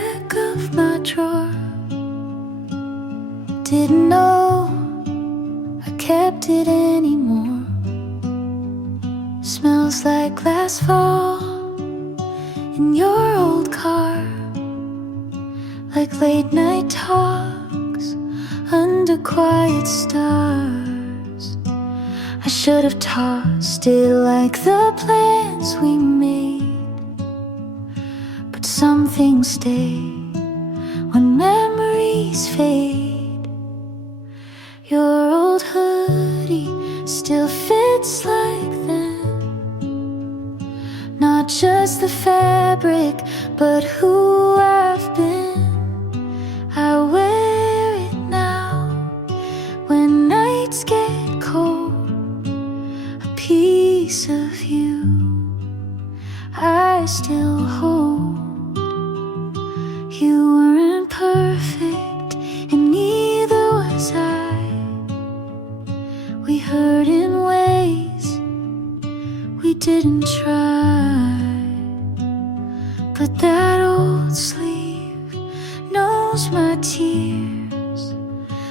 back of my drawer. Didn't know I kept it anymore. Smells like last fall in your old car, like late night talks under quiet stars. I should have tossed it like the plans we made, but some things stay when memories fade. Your old hoodie still fits like then, not just the fabric, but who I've been. I wear it now when nights get cold. A piece of you I still hold. You weren't perfect, and neither was I. We hurt in ways we didn't try, but that old sleeve knows my tears,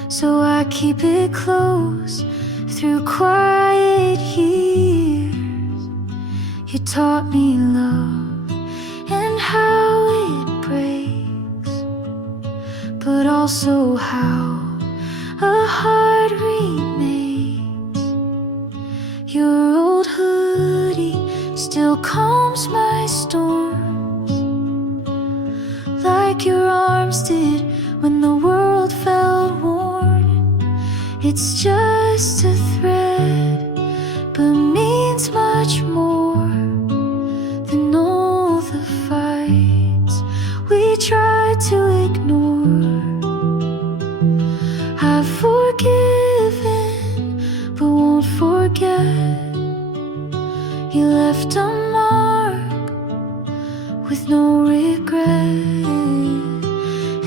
so I keep it close through quiet years. You taught me love and how it breaks, but also how a heart remakes. Your old hoodie still calms my storms, like your arms did when the world felt worn. It's just a thread, but means much more than all the fights we tried to ignore. I've forgiven, but won't forget. You left a mark with no regret.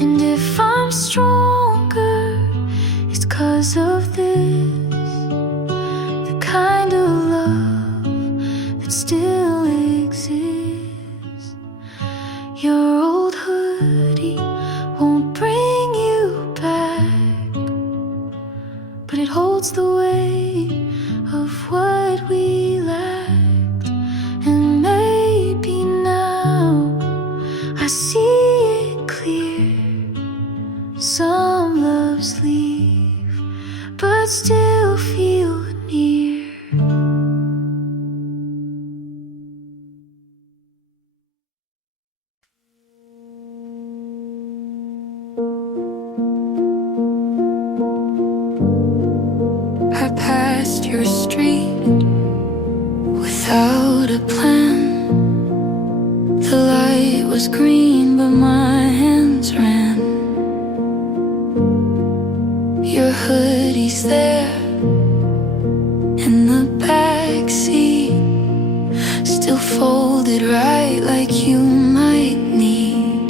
And if I'm stronger, it's 'cause of this, the kind of love that still exists. Your old hoodie won't bring you back, but it holds the weight of what we lacked. And maybe now I see it clear. Some loves leave, but still feel near. I passed your street without a plan. The light was green, but my hands ran. Your hoodie's there in the back seat, still folded right like you might need.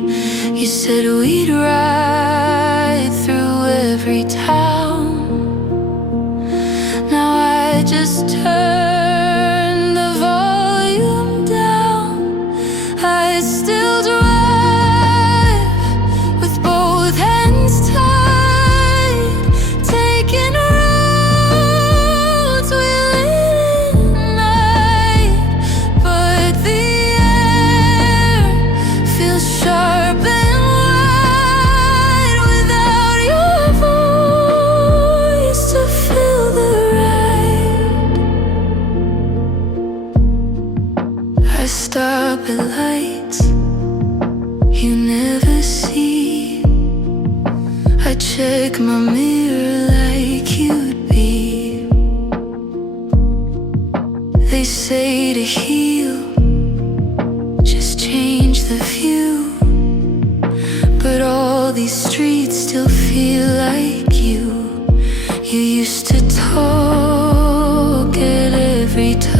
You said we'd ride through every town. Now I just turn the volume down. I still drive with both hands tied, taking roads we lit at night. But the air feels sharp and wide without your voice to fill the ride. I stop at lights you never see. I check my mirror like you'd be. They say to heal, just change the view, but all these streets still feel like you. You used to talk at every turn.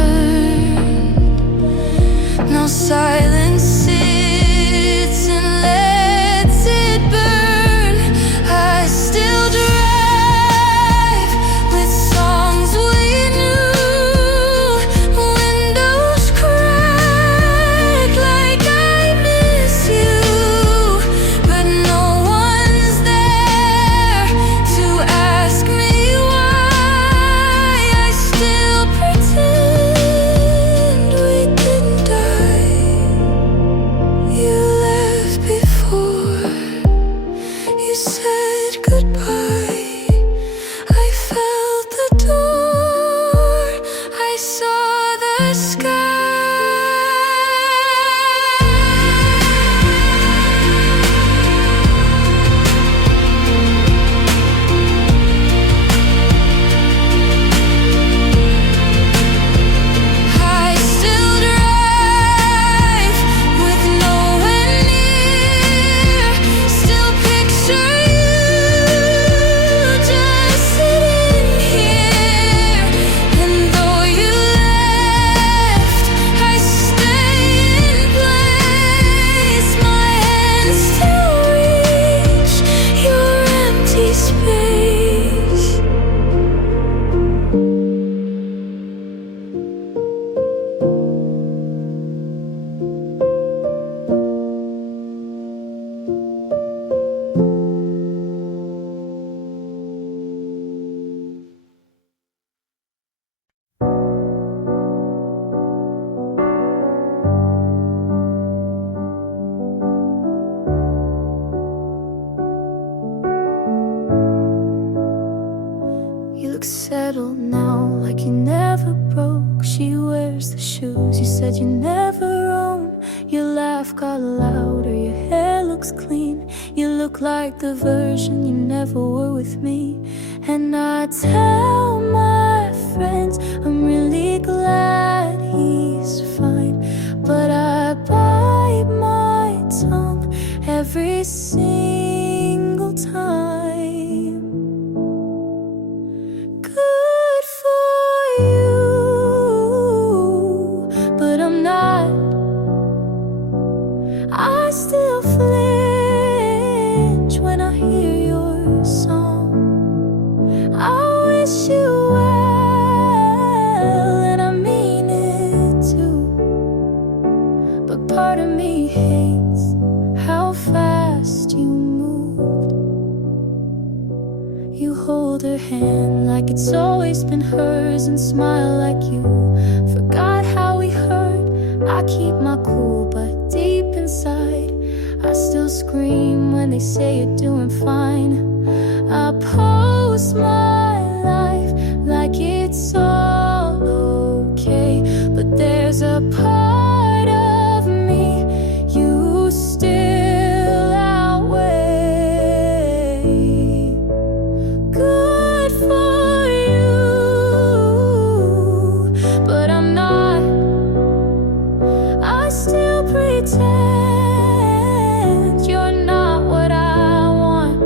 Now silence sits and lets it burn. I still drive with songs we knew, windows cracked like I miss you. look settled now, like you never broke. She wears the shoes you said you never own. Your laugh got louder, your hair looks clean. You look like the version you never were with me. And I tell my friends I'm really glad he's fine, but I bite my tongue every single time. Good for you, but I'm not. I still flinch when I hear your song. I wish you well, and I mean it too. But part of me hates how fast you moved. You hold her hand like it's always been hers, and smile like you forgot how we hurt. I keep my cool, but deep inside I still scream when they say you're doing fine. I post my life like it's all okay, but there's a part of me you still outweigh. Good for you, but I'm not. I still pretend you're not what I want.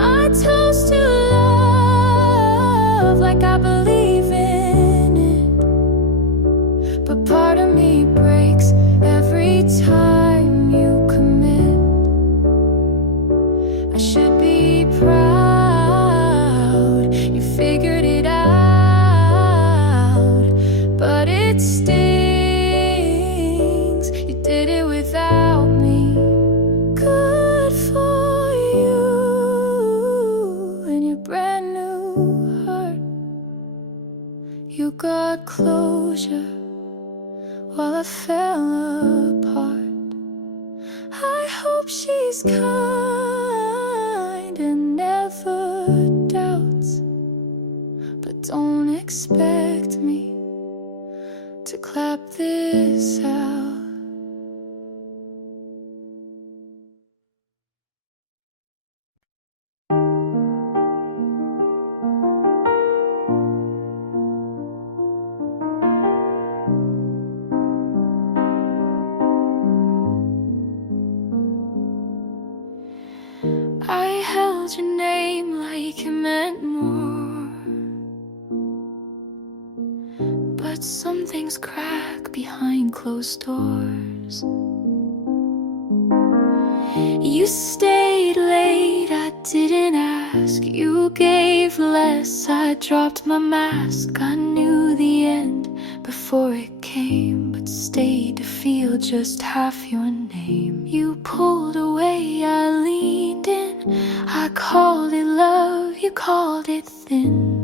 I toast to love like I believe in it, but part of me breaks every time you commit. I should be proud you figured it out, but it stings you did it without me. Good for you and your brand new heart. You got closure while I fell apart. I hope she's kind and never doubts, but don't expect me to clap this out. I held your name like it meant more, but some things crack behind closed doors. You stayed late, I didn't ask. You gave less, I dropped my mask. I knew the end before it came, but stayed to feel just half your name. You pulled away, I leaned in. I called it love, you called it thin.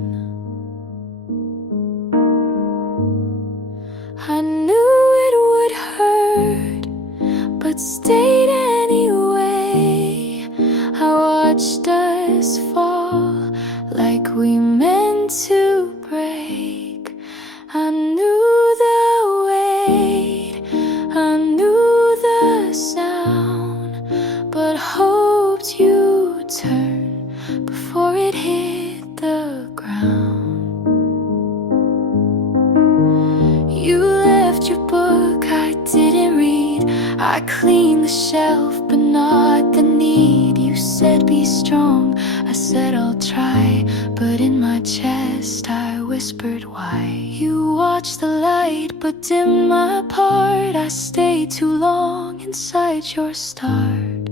I knew it would hurt, but stayed anyway. I watched us fall like we meant to break. I knew the weight, I knew the sound, but hoped you'd turn before it hit the ground. You left your book I didn't read. I cleaned the shelf, but not the need. You said be strong, I said I'll try, but in my chest I whispered why. You watched the light, but dimmed my part. I stayed too long inside your start.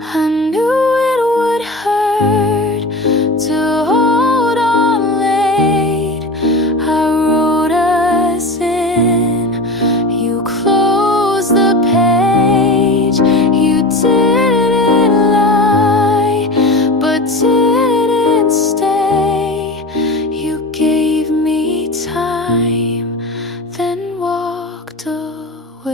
I knew it would hurt to hold on late. I wrote us in. You closed the page. You didn't lie, but didn't stay. You gave me time, then walked away.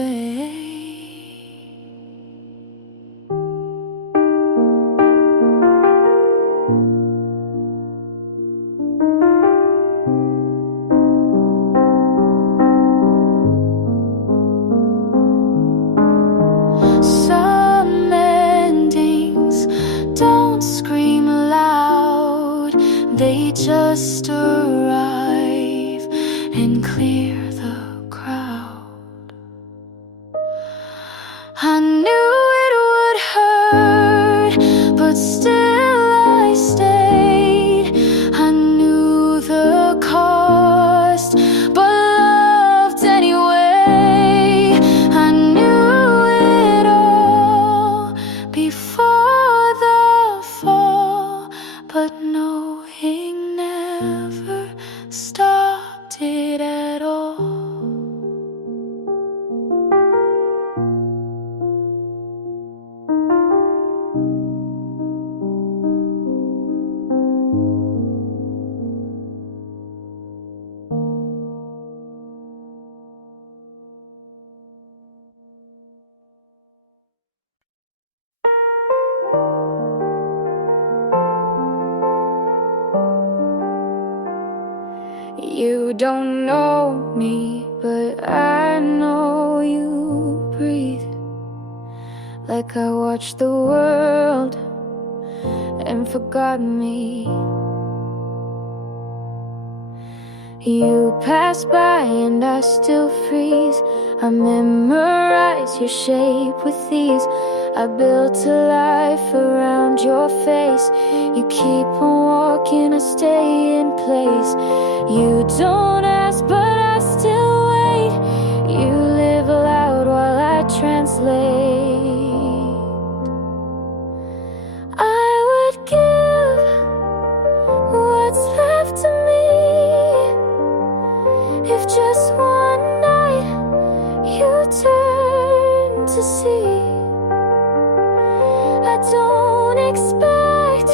just arrive and clear the crowd. I knew it would hurt, but still I stayed. I knew the cost, but loved anyway. I knew it all before the fall, but knowing never stopped it at all. You don't know me, but I know you breathe. Like I watched the world and forgot me. You pass by and I still freeze. I memorize your shape with ease. I built a life around your face. You keep on walking, I stay in place. You don't ask, but I still wait. You live aloud while I translate. I would give what's left of me if just one night you turn to see. I don't expect,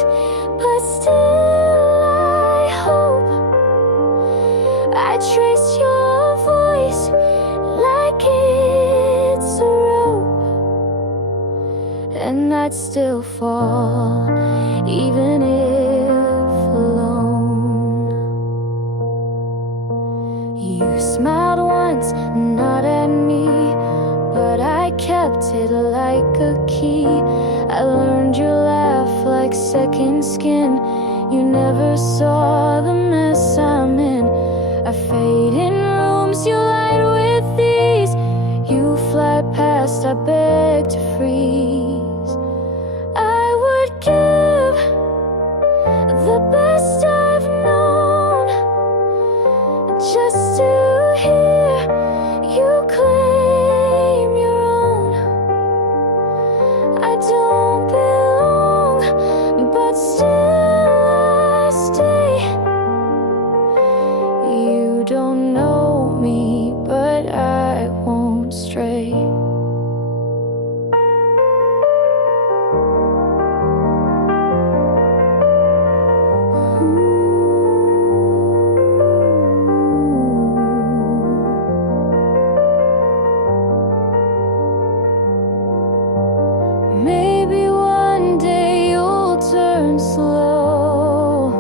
but still I hope. I trace your voice like it's a rope, and I'd still fall, even if alone. You smiled once, not at me, but I kept it like a key. I learned your laugh like second skin. You never saw the mess I'm in. I fade in rooms you light with these. You fly past, I beg to freeze. I would give the best I've known just to hear you claim your own. I don't belong, but still I stay. You don't know me, but I won't stray. Maybe one day you'll turn slow,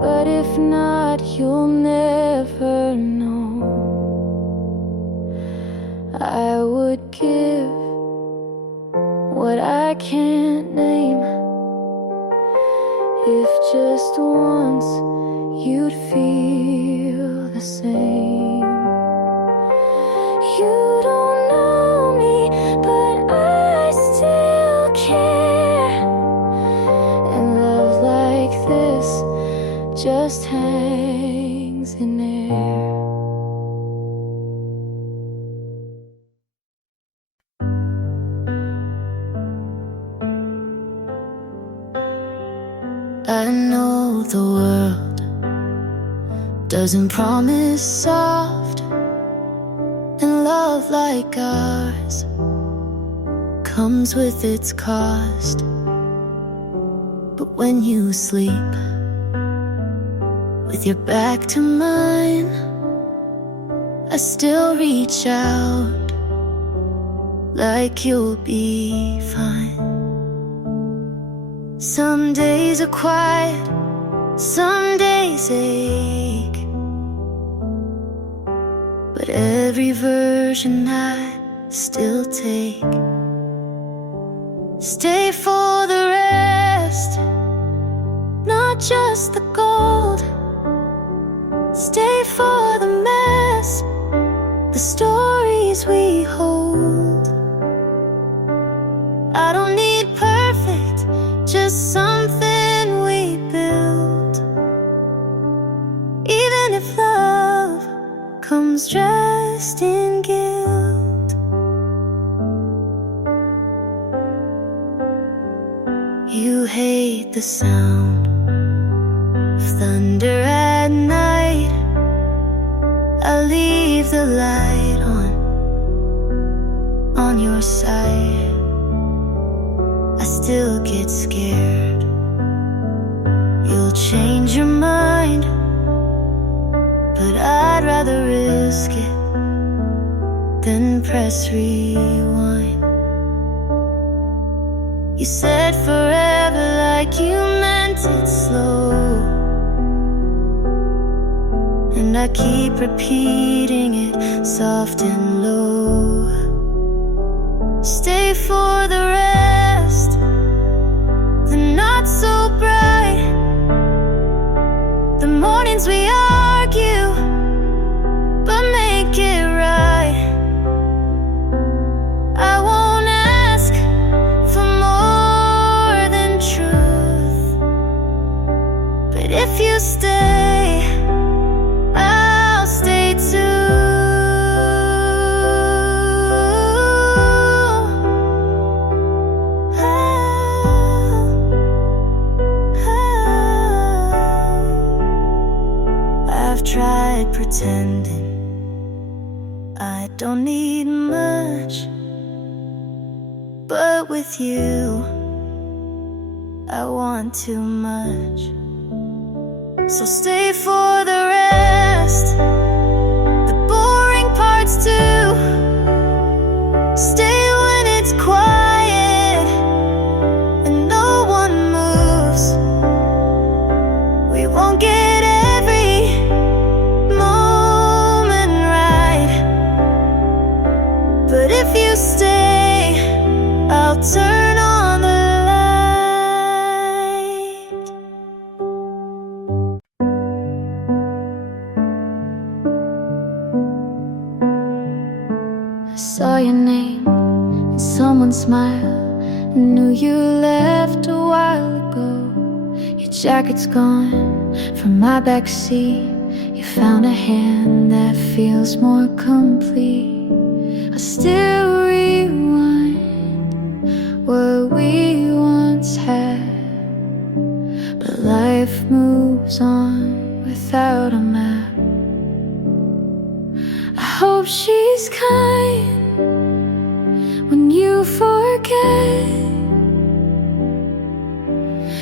but if not, you'll never know. I would give what I can't name if just once you'd feel the same. You don't know me, but I still care. And love like this just hangs in air. I know the world doesn't promise soft, and love like ours comes with its cost. But when you sleep with your back to mine, I still reach out like you'll be fine. Some days are quiet, some days ache, but every version I still take. Stay for the rest, just the gold. Stay for the mess, the stories we hold. I don't need perfect, just something we build. Even if love comes dressed in guilt. You hate the sound of thunder at night. I leave the light on your side. I still get scared you'll change your mind, but I'd rather risk it than press rewind. You said forever like you meant it slow, and I keep repeating it soft and low. Stay for the rest, the not so bright, the mornings we argue, but make it right. I won't ask for more than truth, but if you stay, I'll stay too. I've tried pretending I don't need much, but with you I want too much. So stay for the rest, the boring parts too. Stay when it's quiet and no one moves. We won't get every moment right, but if you stay, I'll turn on the light. I saw your name and someone smiled. I knew you left a while ago. Your jacket's gone from my backseat. You found a hand that feels more complete. I still rewind what we once had, but life moves on without a map. I hope she's kind when you forget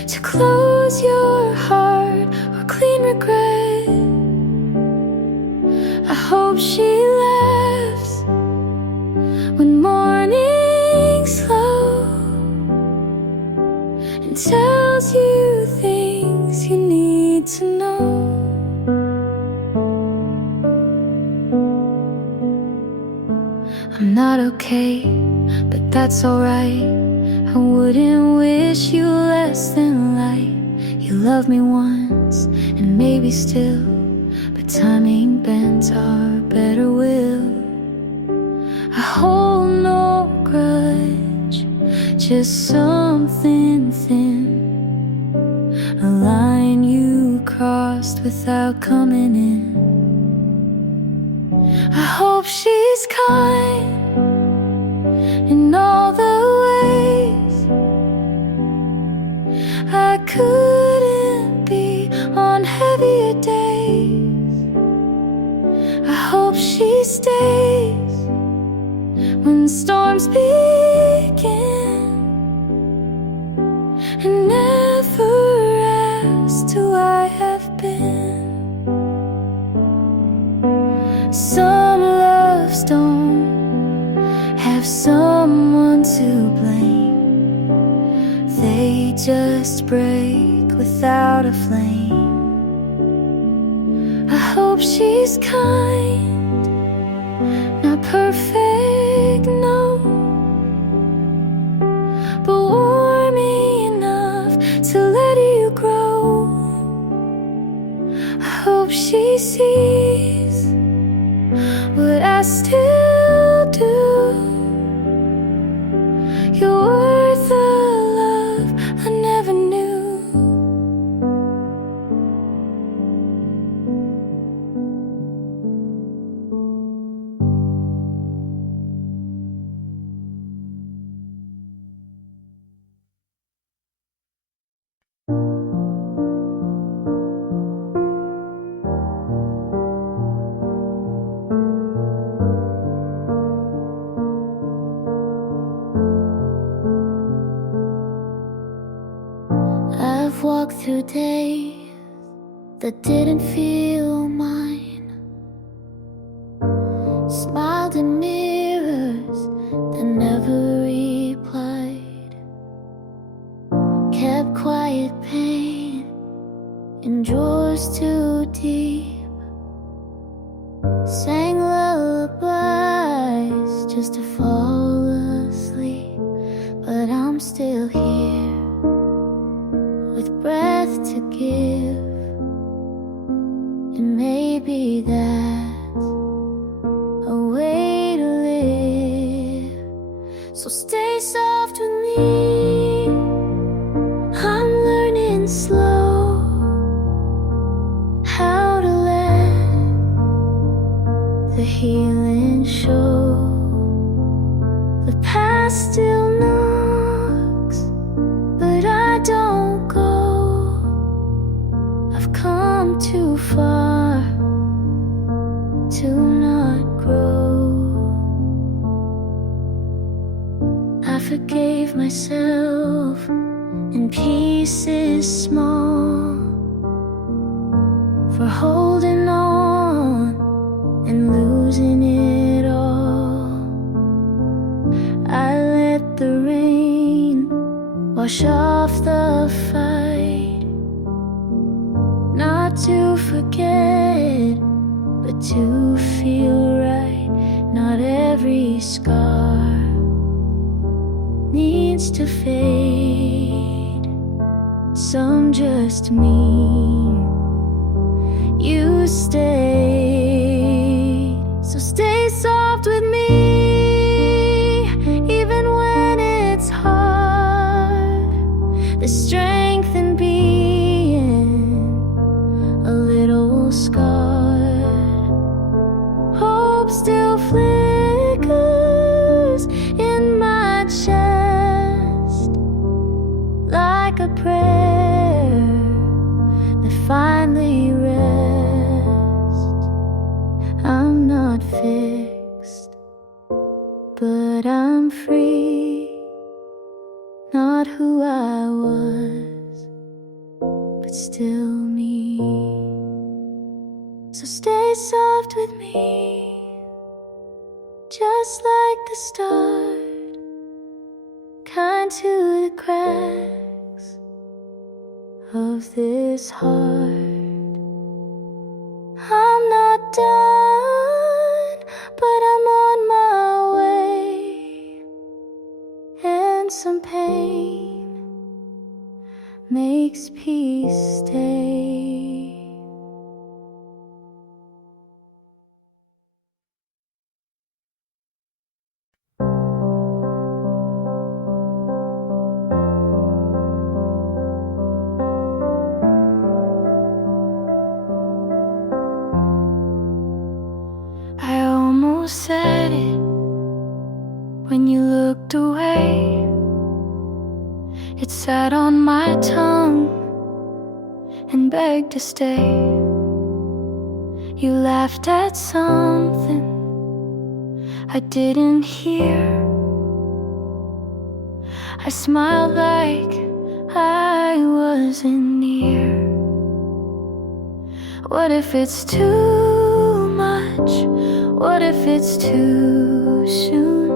to close your heart or clean regret. I hope she laughs when morning's slow and tells you things you need to know. I'm not okay, but that's alright. I wouldn't wish you less than light. You loved me once, and maybe still, but timing bent our better will. I hold no grudge, just something thin, a line you crossed without coming in. I hope she's kind in all the ways I couldn't be on heavier days. I hope she stays when storms begin and never asks who I have been. Some loves don't have someone to blame. They just break without a flame. I hope she's kind, not perfect, no, but warm enough to let you grow. still do. You're worth the love I never knew. I've walked through days that didn't feel mine, smiled in mirrors that never replied, kept quiet pain in drawers too deep, sang lullabies just to fall asleep. But I'm still here with breath to give, and maybe that's a way to live. So stay soft with me, I'm learning slow how to let the healing show. The past still knocks, but I don't go. I've come too far to not grow. I forgave myself in pieces small for holding on and losing it all. I let the rain wash off the fight, not to forget, but to feel right. Not every scar needs to fade, some just mean you stayed. So stay soft with me, even when it's hard. The strength in being a little scarred. Hope still flickers in my chest like a prayer that finally rests. I'm not fixed, but I'm free. Not who I was, but still me. So stay soft with me, just like the start, kind to the cracks of this heart. I'm not done, but I'm on my way, and some pain makes peace stay. I almost said it when you looked away. It sat on my tongue and begged to stay. You laughed at something I didn't hear. I smiled like I wasn't near. What if it's too much? What if it's too soon?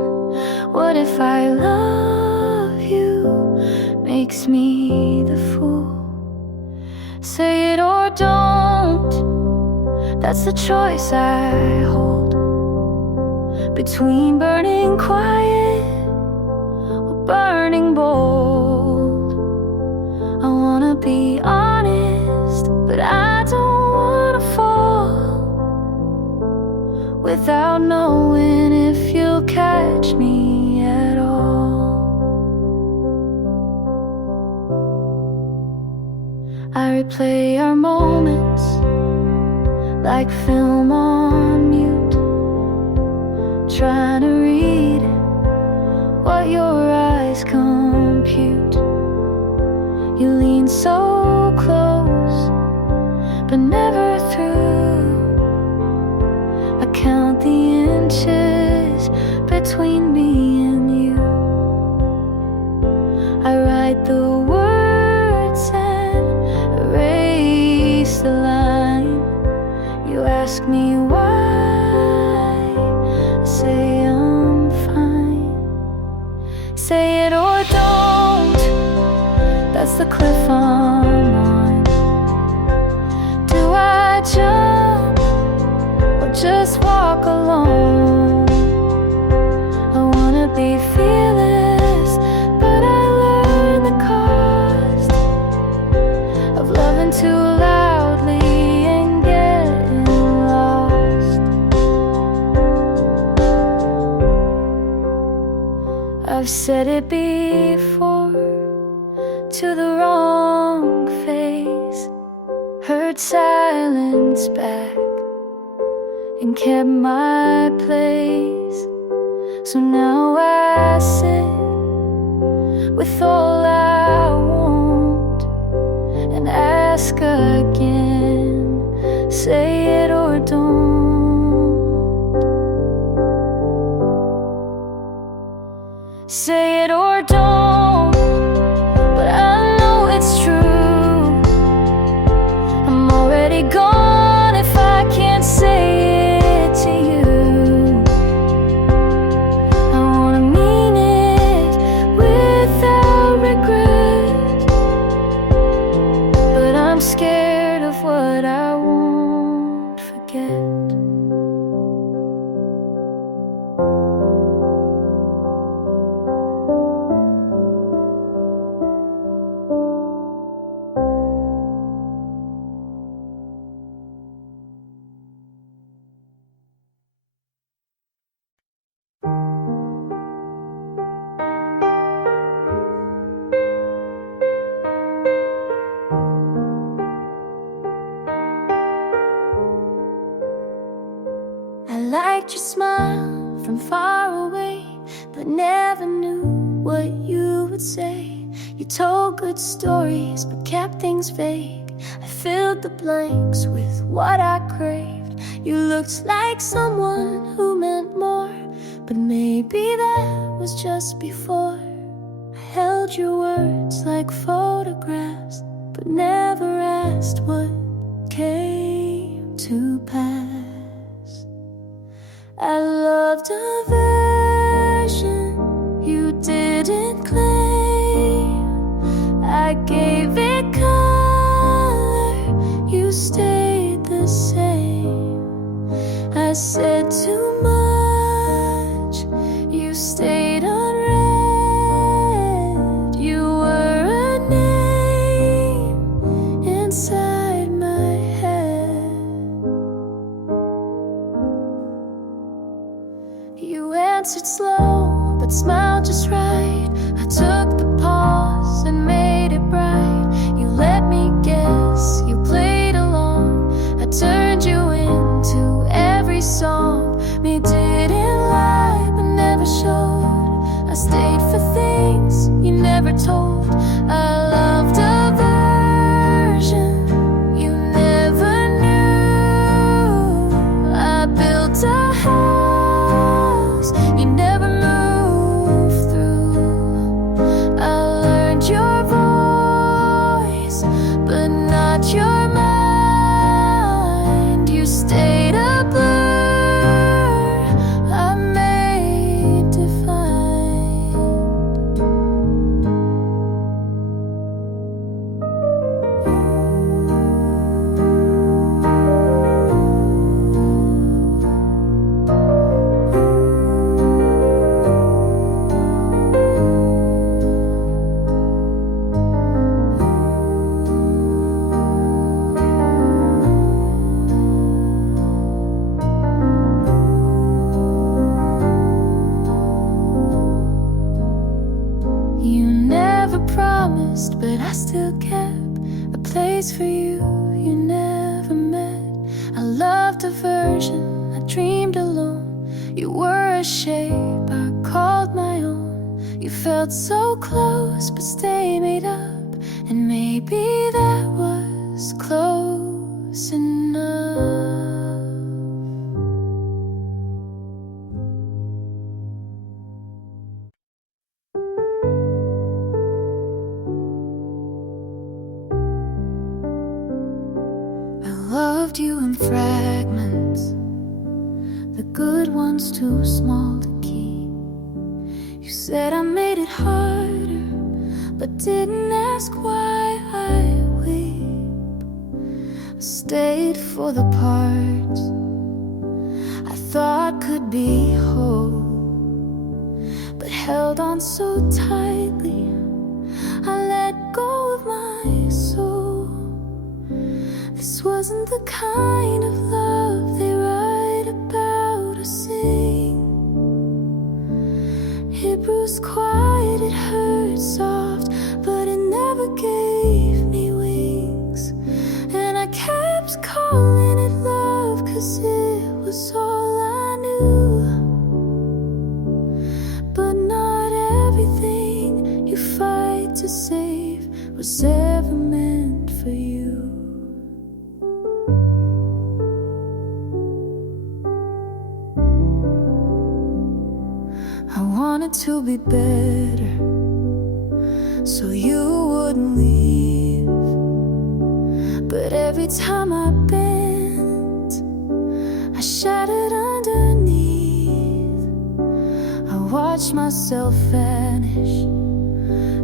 What if I love you makes me the fool? Say it or don't, that's the choice I hold, between burning quiet or burning bold. I wanna be honest, but I don't wanna fall with without knowing if you'll catch me at all. I replay our moments like film on mute, trying to read what your eyes compute. You lean so close, but never through. I count the inches between me and you. I write the words and erase the line. You ask me why, I say I'm fine. Say it or don't, that's the cliff I'm on. Do I jump or just walk alone? I wanna be fearless, but I learned the cost of loving too loudly and getting lost. I've said it before to the wrong face, heard silence back and kept my place. So now I sit with all I want and ask again, say it or don't. Say it or don't, but I know it's true. I'm already gone if I can't say it to you. I wanna mean it without regret, but I'm scared of what I won't forget. I liked your smile from far away, but never knew what you would say. You told good stories, but kept things vague. I filled the blanks with what I craved. You looked like someone who meant more, but maybe that was just before. I held your words like photographs, but never asked what came to pass. I loved a version you didn't claim. I gave it color, you stayed the same. I said too much, you stayed unread. You were a name inside my head. You answered slow, but smiled just right. I took the pause and made it bright. You let me guess, you played along. I turned you into every song. Me didn't lie, but never showed. I stayed for things you never told. I loved a version you never knew. I built a house you never moved through. I learned your voice, but not your mind. You stayed a blur I made defined. place for you you never met. I loved a version I dreamed alone. You were a shape I called my own. You felt so close but stay made up, and maybe that was close enough. Loved you in fragments, the good ones too small to keep. You said I made it harder, but didn't ask why I weep. I stayed for the parts I thought could be whole, but held on so tightly I let go of my soul. This wasn't the kind of love they write about or sing. It bruised quiet, it hurt soft, but it never gave me wings. And I kept calling it love, 'cause it was all I knew. But not everything you fight to save was ever meant for you. I wanted to be better, so you wouldn't leave. But every time I bent, I shattered underneath. I watched myself vanish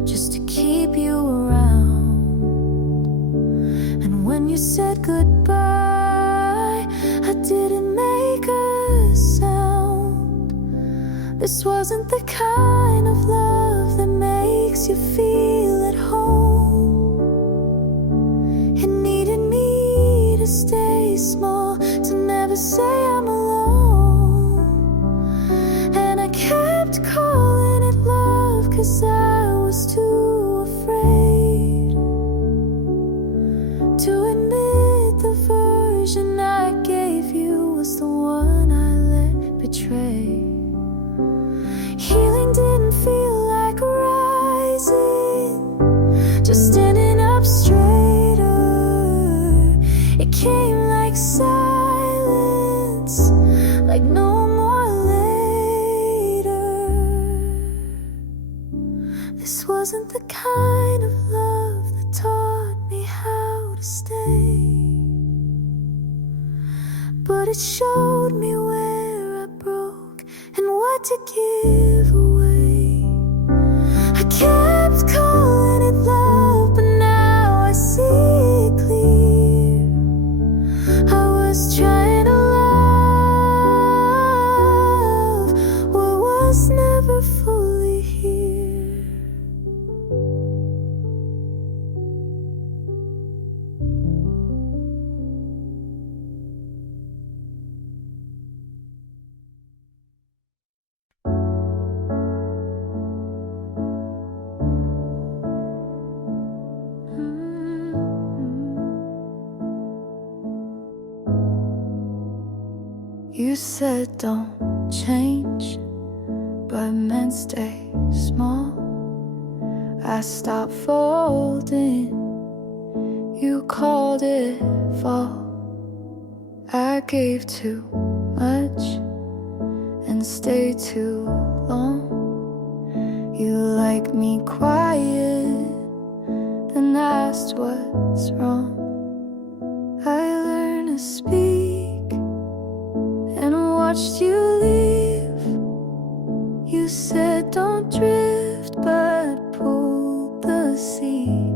just to keep you around. And when you said goodbye, I didn't make a sound. This wasn't the kind of love that makes you feel at home. It needed me to stay small, to never say I'm alone. And I kept calling it love, 'cause I was too afraid to admit the version I gave you was the one I let betray. Healing didn't feel like rising, just standing up straighter. It came like silence, like no more later. This wasn't the kind of love that taught me how to stay, but it showed me where I broke and what to give away. I kept calling it love, but now I see it clear. I was trying to love what was never fully here. You said don't change, but meant stay small. I stopped folding, you called it fall. I gave too much and stayed too long. You liked me quiet, then asked what's wrong. I learned to speak and watched you leave. You said don't drift, but pulled the seat.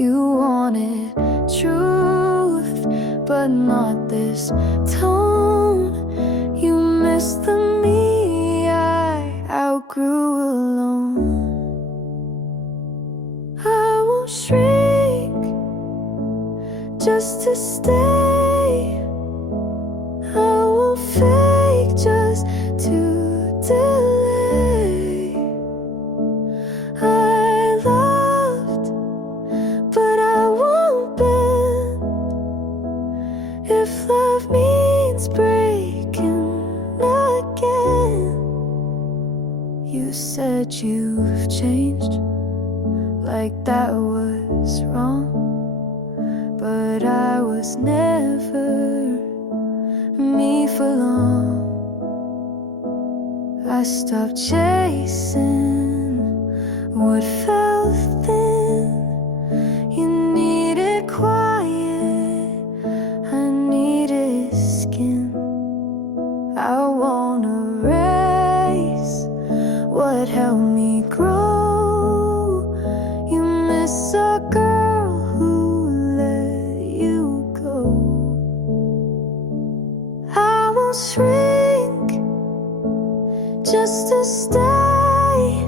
You wanted truth, but not this tone. You missed the me I outgrew alone. I won't shrink just to stay. I won't fake just to delay. I loved, but I said you've changed, like that was wrong. But I was never me for long. I stopped chasing what felt thin. You needed quiet, I needed skin. I wanna raise what helped me grow. You miss a girl who let you go. I won't shrink just to stay.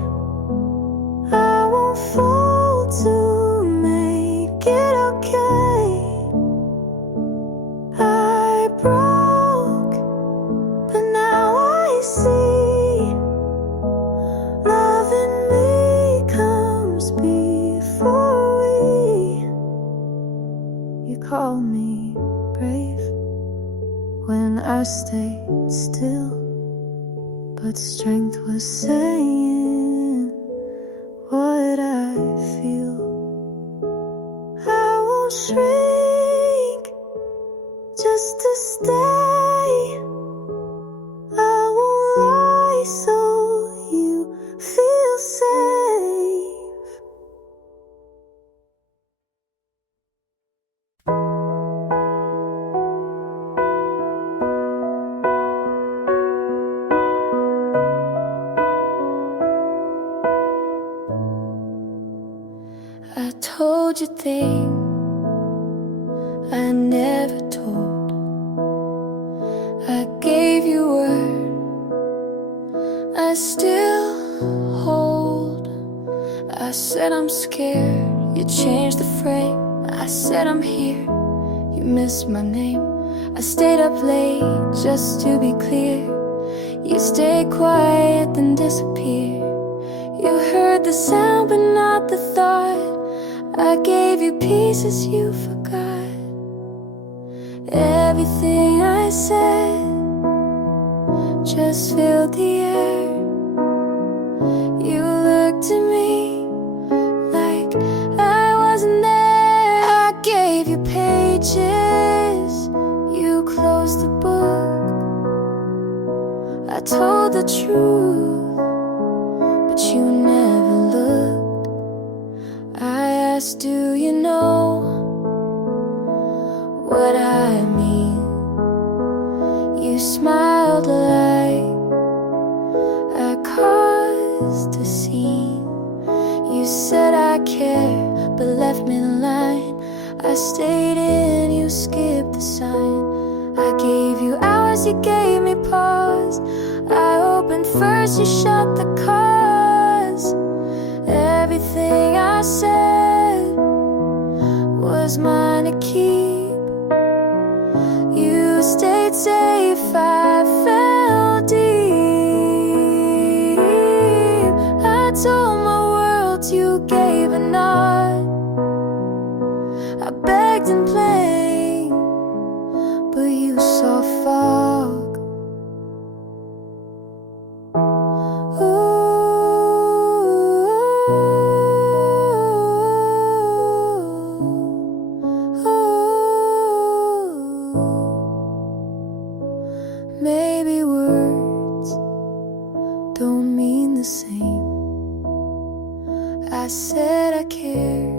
I won't fall to make it okay. I broke, but now I see loving me comes before we. You call me brave when I stayed still, but strength was saying what I feel. I won't shrink just to stay. I won't lie so you feel safe. I told you things I never told. I gave you word I still hold. I said I'm scared, you changed the frame. I said I'm here, you missed my name. I stayed up late just to be clear. You stayed quiet then disappeared. You heard the sound but not the thought. I gave you pieces you forgot. Everything I said just filled the air. You looked at me like I wasn't there. I gave you pages, you closed the book. I told the truth, but you never looked. I asked, do you know what I mean? You smiled like I caused a scene. You said I care, but left me the line. I stayed in, you skipped the sign. I gave you hours, you gave me pause. I opened first, you shut the cause. Everything I said was mine to keep. You stayed safe, I fell deep. I told my world, you gave a nod. I begged and played, but you saw fog. Maybe words don't mean the same. I said I care,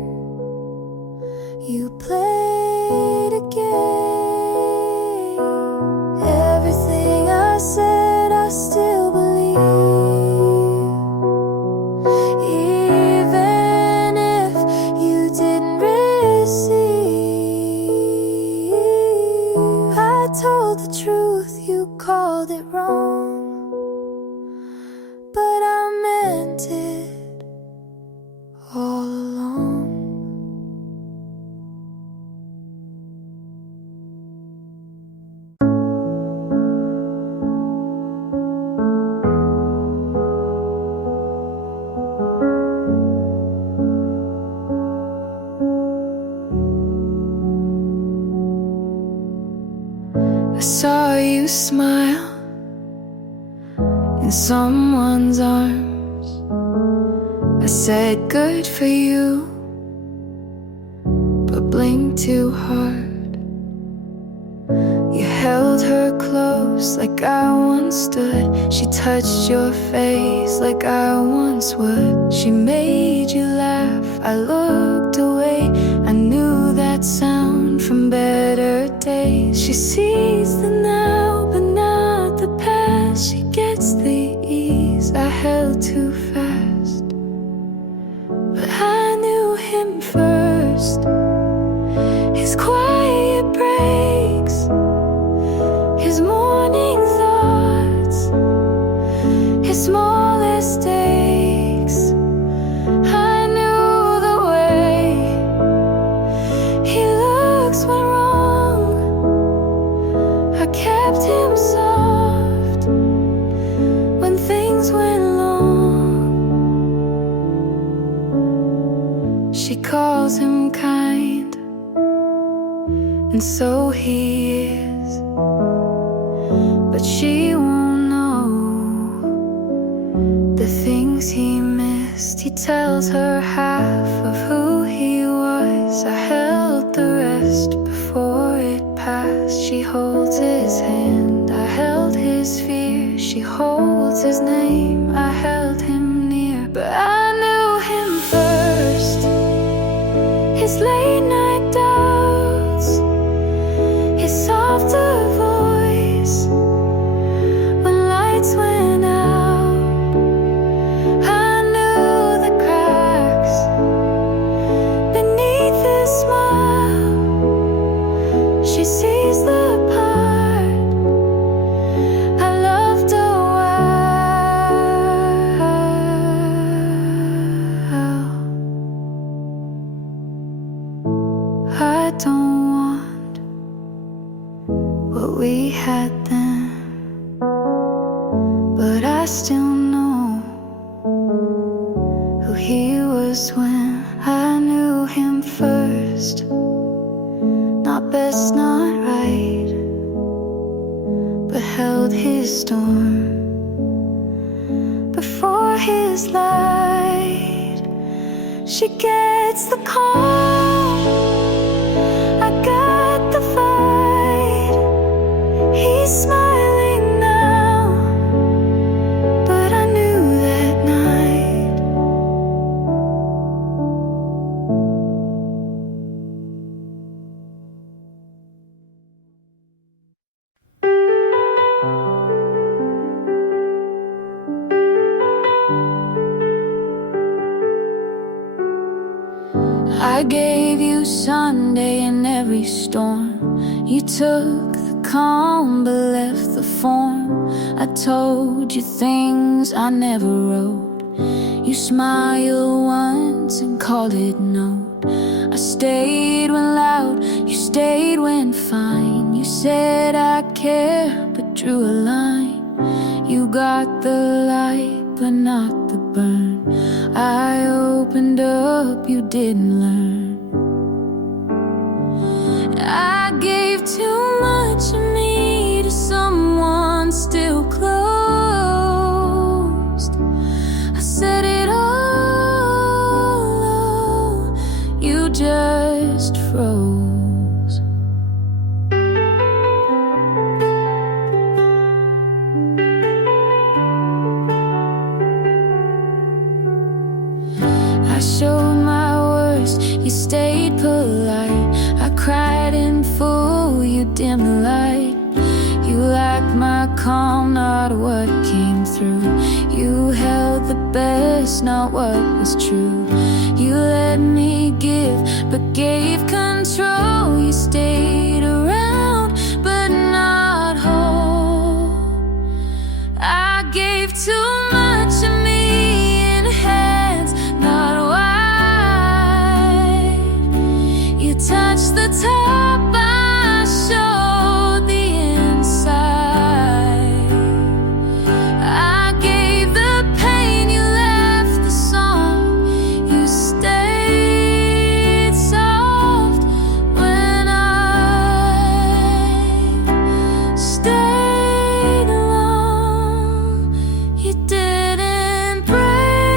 you played a game. Everything I said I still believe, even if you didn't receive. I told the truth, you called it wrong, but I meant it all along. I saw you smile in someone's arms. I said good for you, but blinked too hard. You held her close like I once stood. She touched your face like I once would. She made you laugh, I looked away. I knew that sound from better days. She sees the now, but not the past. She gets the ease I held too fast. But I knew him first. His quiet breaks, his morning thoughts, his smallest aches. I knew the way he looks when wrong. I kept him soft when things went long. She calls him kind, and so he is, but she won't know the things he missed. He tells her half of who he was. I held the rest before it passed. She holds his hand, I held his fear. She holds his name, I held him near. But I knew him first. His late night doubts, his softer voice when lights went out. I knew the cracks beneath his smile. She sees the part I loved a while. I don't want what we had then, but I still know who he was when I knew him first. Not best, not right, but held his storm before his light. She gets the calm, I got the fight. He's smiling now, but I knew that night. I gave you Sunday in every storm. You took the calm but left the form. I told you things I never wrote. You smiled once and called it note. I stayed when loud, you stayed when fine. You said I care but drew a line. You got the light but not the burn. I opened up, you didn't learn. I gave too much of me to someone still closed. I said it all, you just froze. I showed my worst, you stayed polite. I cried in full, you dimmed the light. You liked my calm, not what came through. You held the best, not what was true. You let me give, but gave control. You stayed around, but not whole. I gave too much of me in hands not wide. You touched the top, I showed the inside. I gave the pain, you left the song. You stayed soft when I stayed alone. You didn't break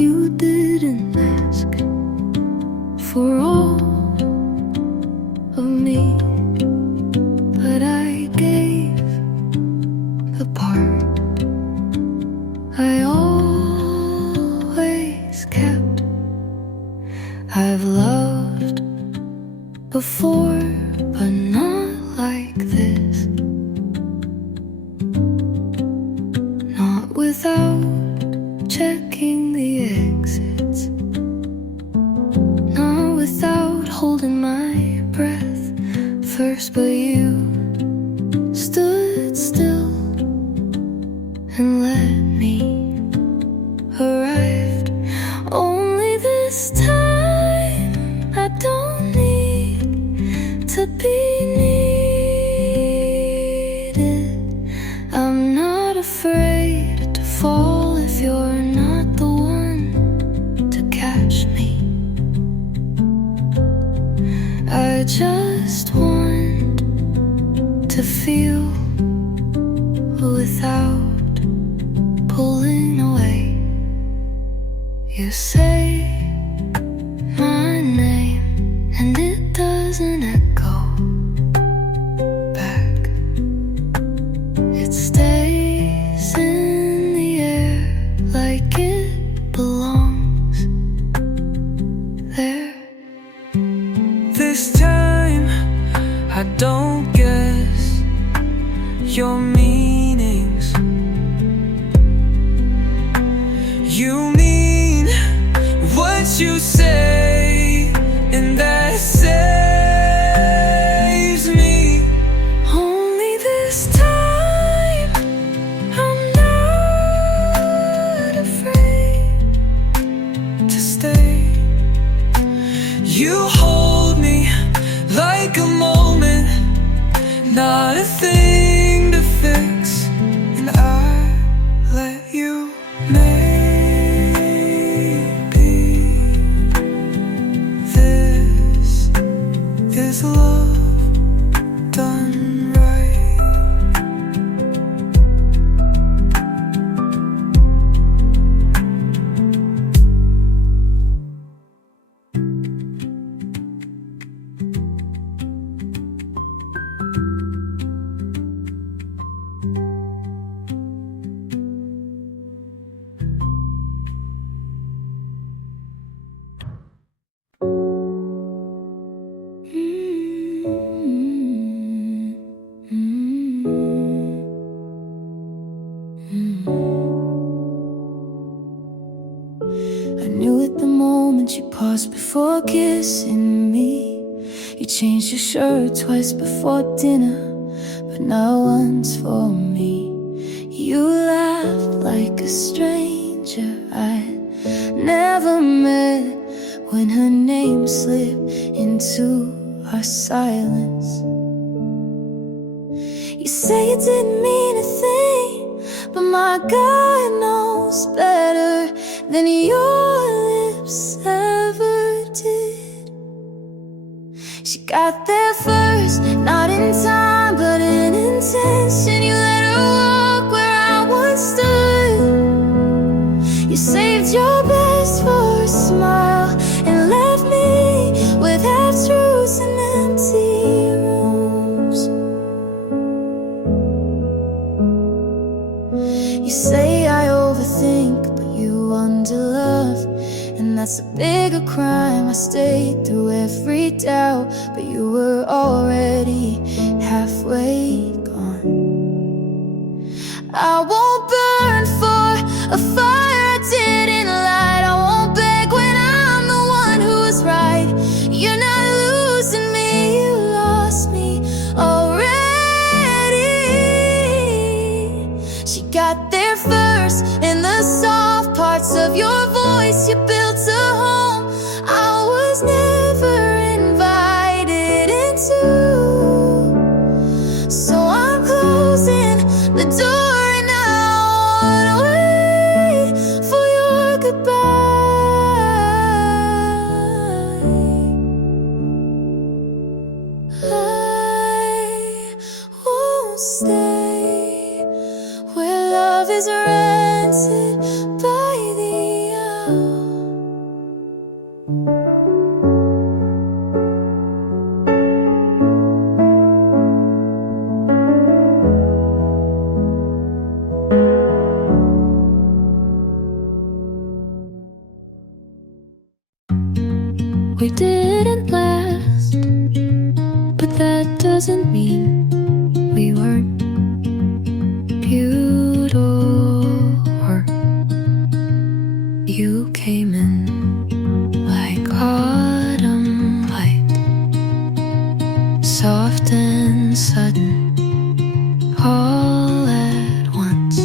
You didn't ask for all of me, but I gave the part I always kept. I've loved before, but not like this. Not without checking the exits. Not without holding my breath first, but you stood still and let me arrive. Only this time I don't need to be needed. I'm not afraid to fall if you're not the one to catch me. I just want to feel without pulling away. You say my name and it doesn't echo back. It stays in the air like it belongs there. This time I don't guess your meanings. You mean what you say, and that saves me. Only this time I'm not afraid To stay, you hold me like a moment, not a thing to fix, and I let you. Maybe this is love done right. I knew at the moment you paused before kissing me. You changed your shirt twice before dinner, but not once for me. You laughed like a stranger I'd never met when her name slipped into our silence. You say it didn't mean a thing, but my God knows better than your lips ever did. She got there first, not in time, but in intention. You let her walk where I once stood. You saved your best for a smile and left me with half-truths and empty rooms. You say I overthink, but you underlove, and that's a bigger crime. I stayed through every doubt, but you were already halfway gone. I won't burn for a fire I didn't light. I won't beg when I'm the one who was right. You're not losing me, you lost me already. She got there first in the soft parts of your voice. You built a home I was never invited into. So I'm closing the door and I wanna wait for your goodbye. I won't stay where love is rented by the hour. We didn't last, but that doesn't mean we weren't beautiful. You came in like autumn light, soft and sudden, all at once.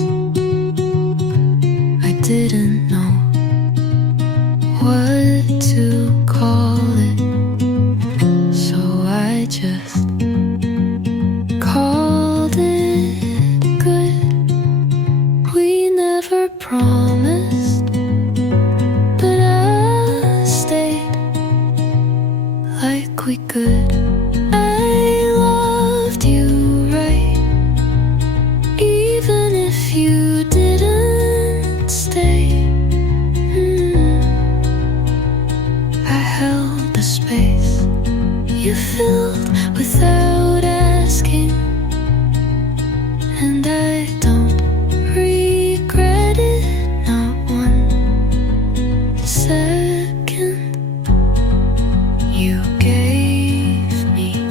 I didn't know what to call it, so I just called it good. We never promised, but I stayed like we could. I loved you right, even if you didn't stay. I held the space you filled without asking, and I don't regret it, not one second. You gave me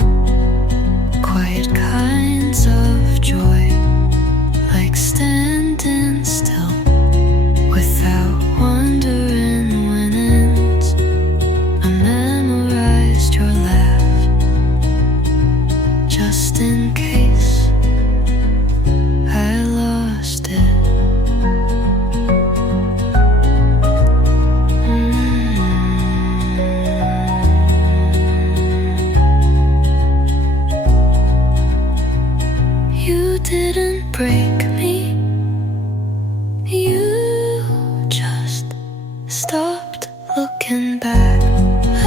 quiet kinds of joy, like standing still without wondering when ends. I memorized your laugh just in case I lost it. You didn't break me, you just stopped looking back.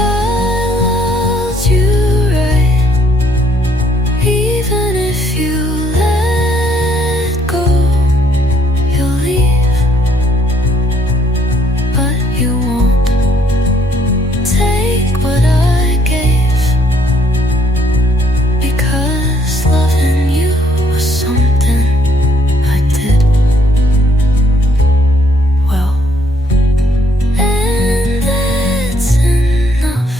I loved you right, even if you let go. You'll leave, but you won't take what I gave, because loving you was something I did well, and that's enough.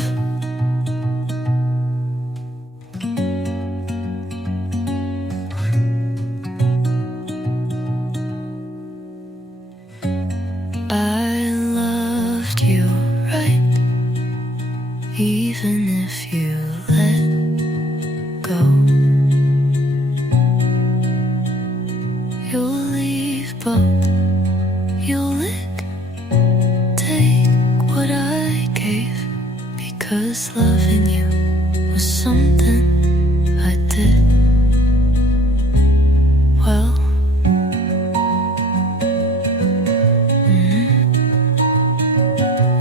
I loved you right, even if you let go. You'll leave, but you'll lick, take what I gave, because loving you was something I did well.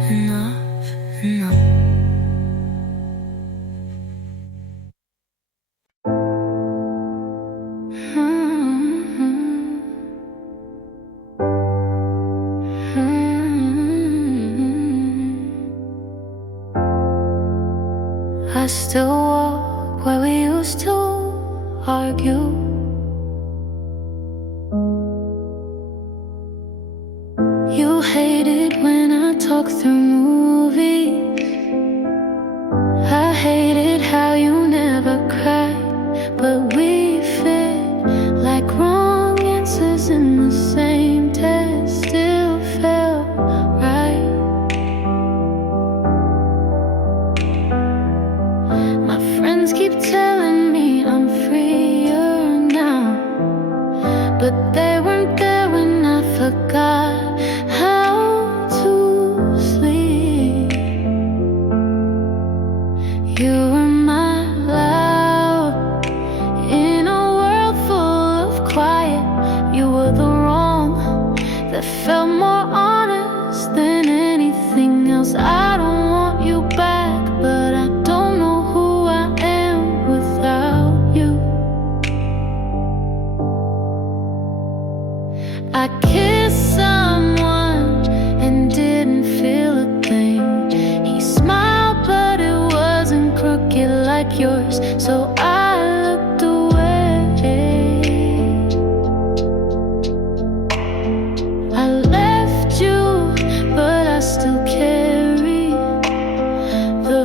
Enough, enough. I still walk where we used to argue. You hated when I talk through movies. I hated how you never cried, but we fit like wrong answers in the same test. Still felt right. My friends keep telling me I'm freer now, but they weren't there when I forgot how to sleep. You were my loud in a world full of quiet. You were the wrong that felt more honest than anything else. I don't want you back, but I don't know who I am without you. I kissed someone and didn't feel a thing. He smiled, but it wasn't crooked like yours, so I looked away. I left you, but I still carry the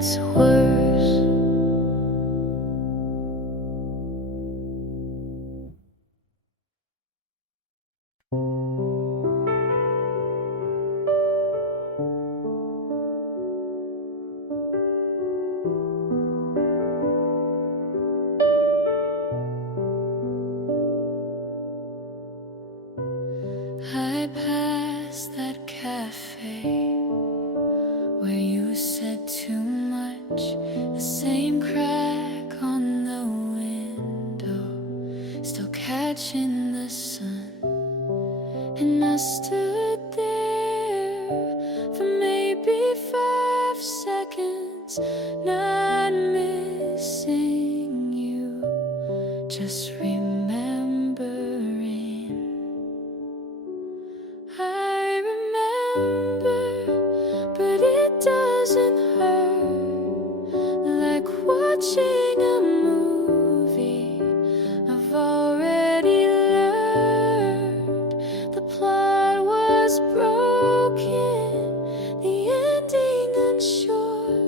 gets worse. I passed that cafe where you said too much, the same crack on the window, still catching the sun. And I stood there for maybe 5 seconds, not missing you, just remembering. I remember, but it doesn't hurt like watching a movie. I've already learned the plot was broken, the ending unsure,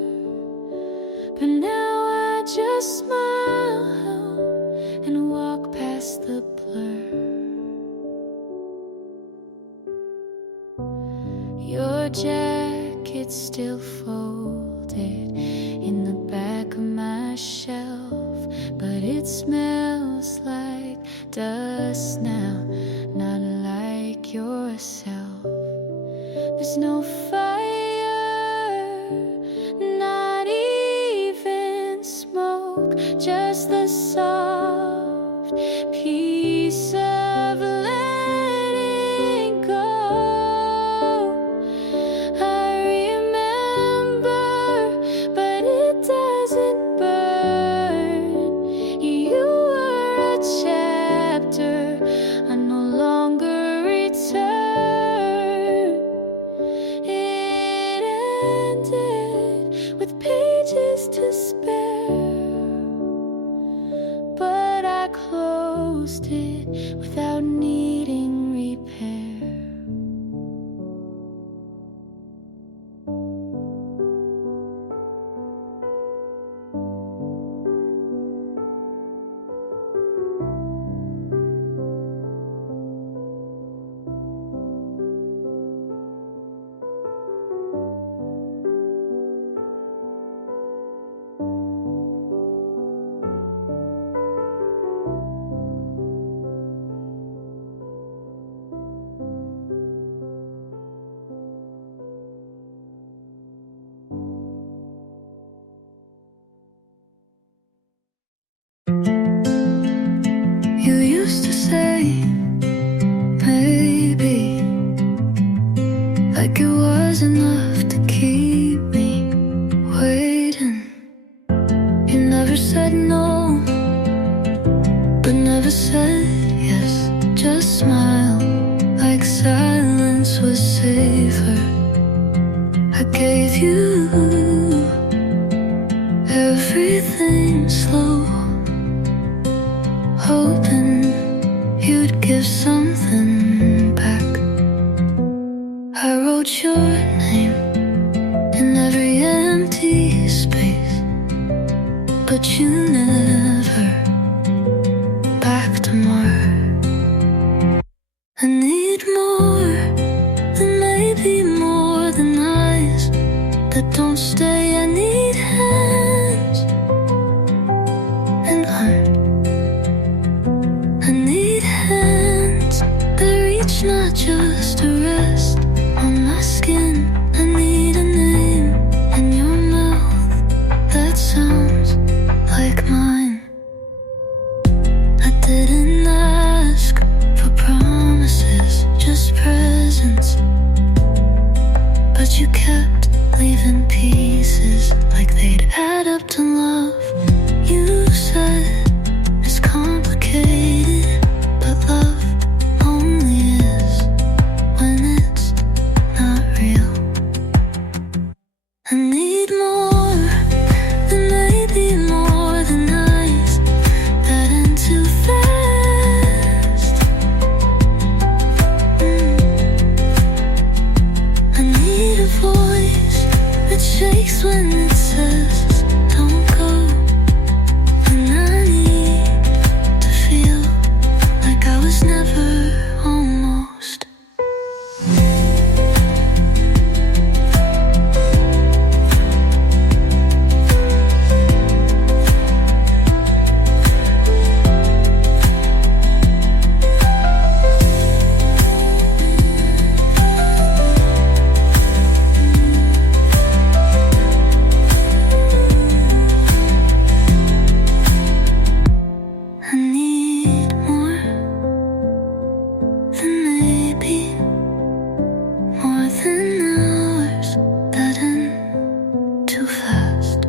but now I just smile and walk past the blur. Your jacket's still folded in the back of my shelf, but it smells like dust now, not like yourself. There's no fire, not even smoke, just the soft piece of letting go. I remember, but it doesn't burn. You were a chapter I no longer return. It ended with pages to spare, but I closed it without needing repair. You used to say, maybe, like it was enough to keep me waiting. You never said no, but never said yes. Just smile, like silence was safer. I gave you everything slow, hoping you'd give something back. I wrote your name in every empty space, but you never backed mark. I need more than maybe more than eyes that don't stay. I need hands and arms. I need hands that reach, not just to rest on my skin. I need a name in your mouth that sounds like mine. I didn't ask for promises, just presents, but you kept leaving pieces like they'd add up to love. You said it's complicated, but love only is when it's not real. I need more than maybe more than eyes that end too fast. I need a voice that shakes when it says don't go. And I need to feel like I was never almost. I need more than maybe, more than hours that end too fast.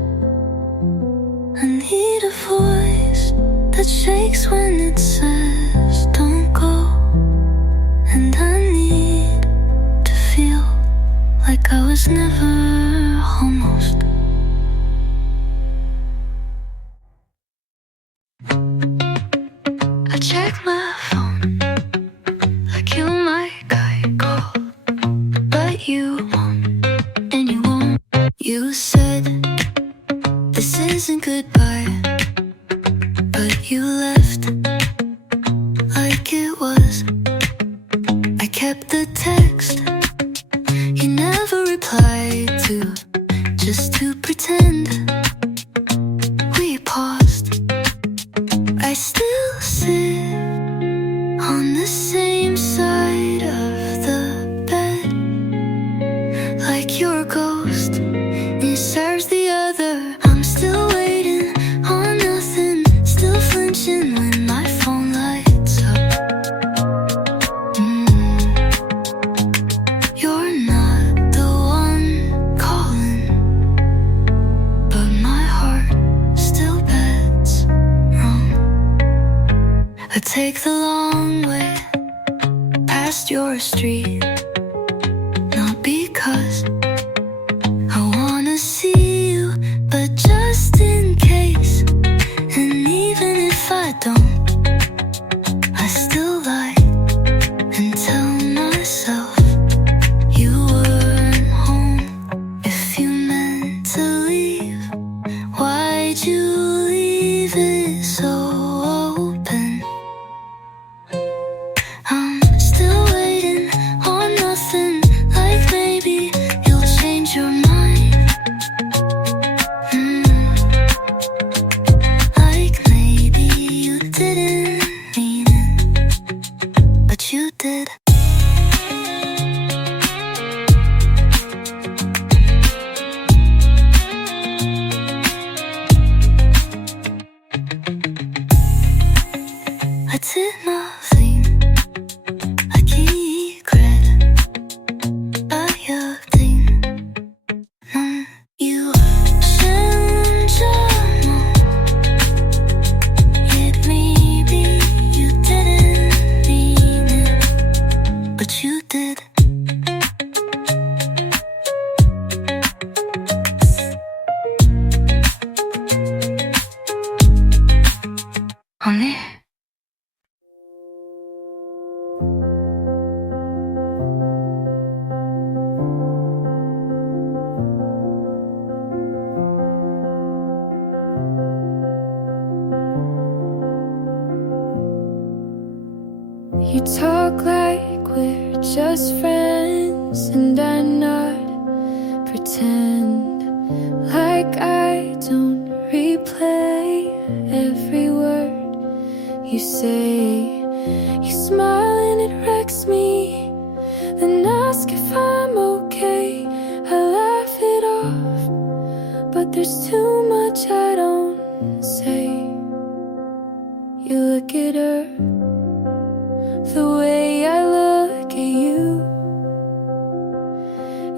I need a voice that shakes when it says don't go. And I need to feel like I was never almost. I check my phone like you might call, but you won't, and you won't. You said this isn't goodbye, but you left like it was. I kept the text you never replied to, just to pretend we paused. I still sit on the same side of the bed, like you're a ghost and serves the other. I'm still waiting on nothing, still flinching when my phone lights up. You're not the one calling, but my heart still bets wrong. I take the long way past your street, not because I wanna see you, but just in case. And even if I don't, I still lie and tell myself you weren't home. If you meant to leave, why'd you leave it so open? I'm still waiting on nothing, like maybe you'll change your mind. Like maybe you didn't mean it, but you did. I did nothing, I keep credit. I have you change your mind. It maybe you didn't mean it, but you did. 언니? You talk like we're just friends, and I nod, pretend like I don't replay every word you say. You smile and it wrecks me, then ask if I'm okay. I laugh it off, but there's too much I don't say. You look at her the way I look at you.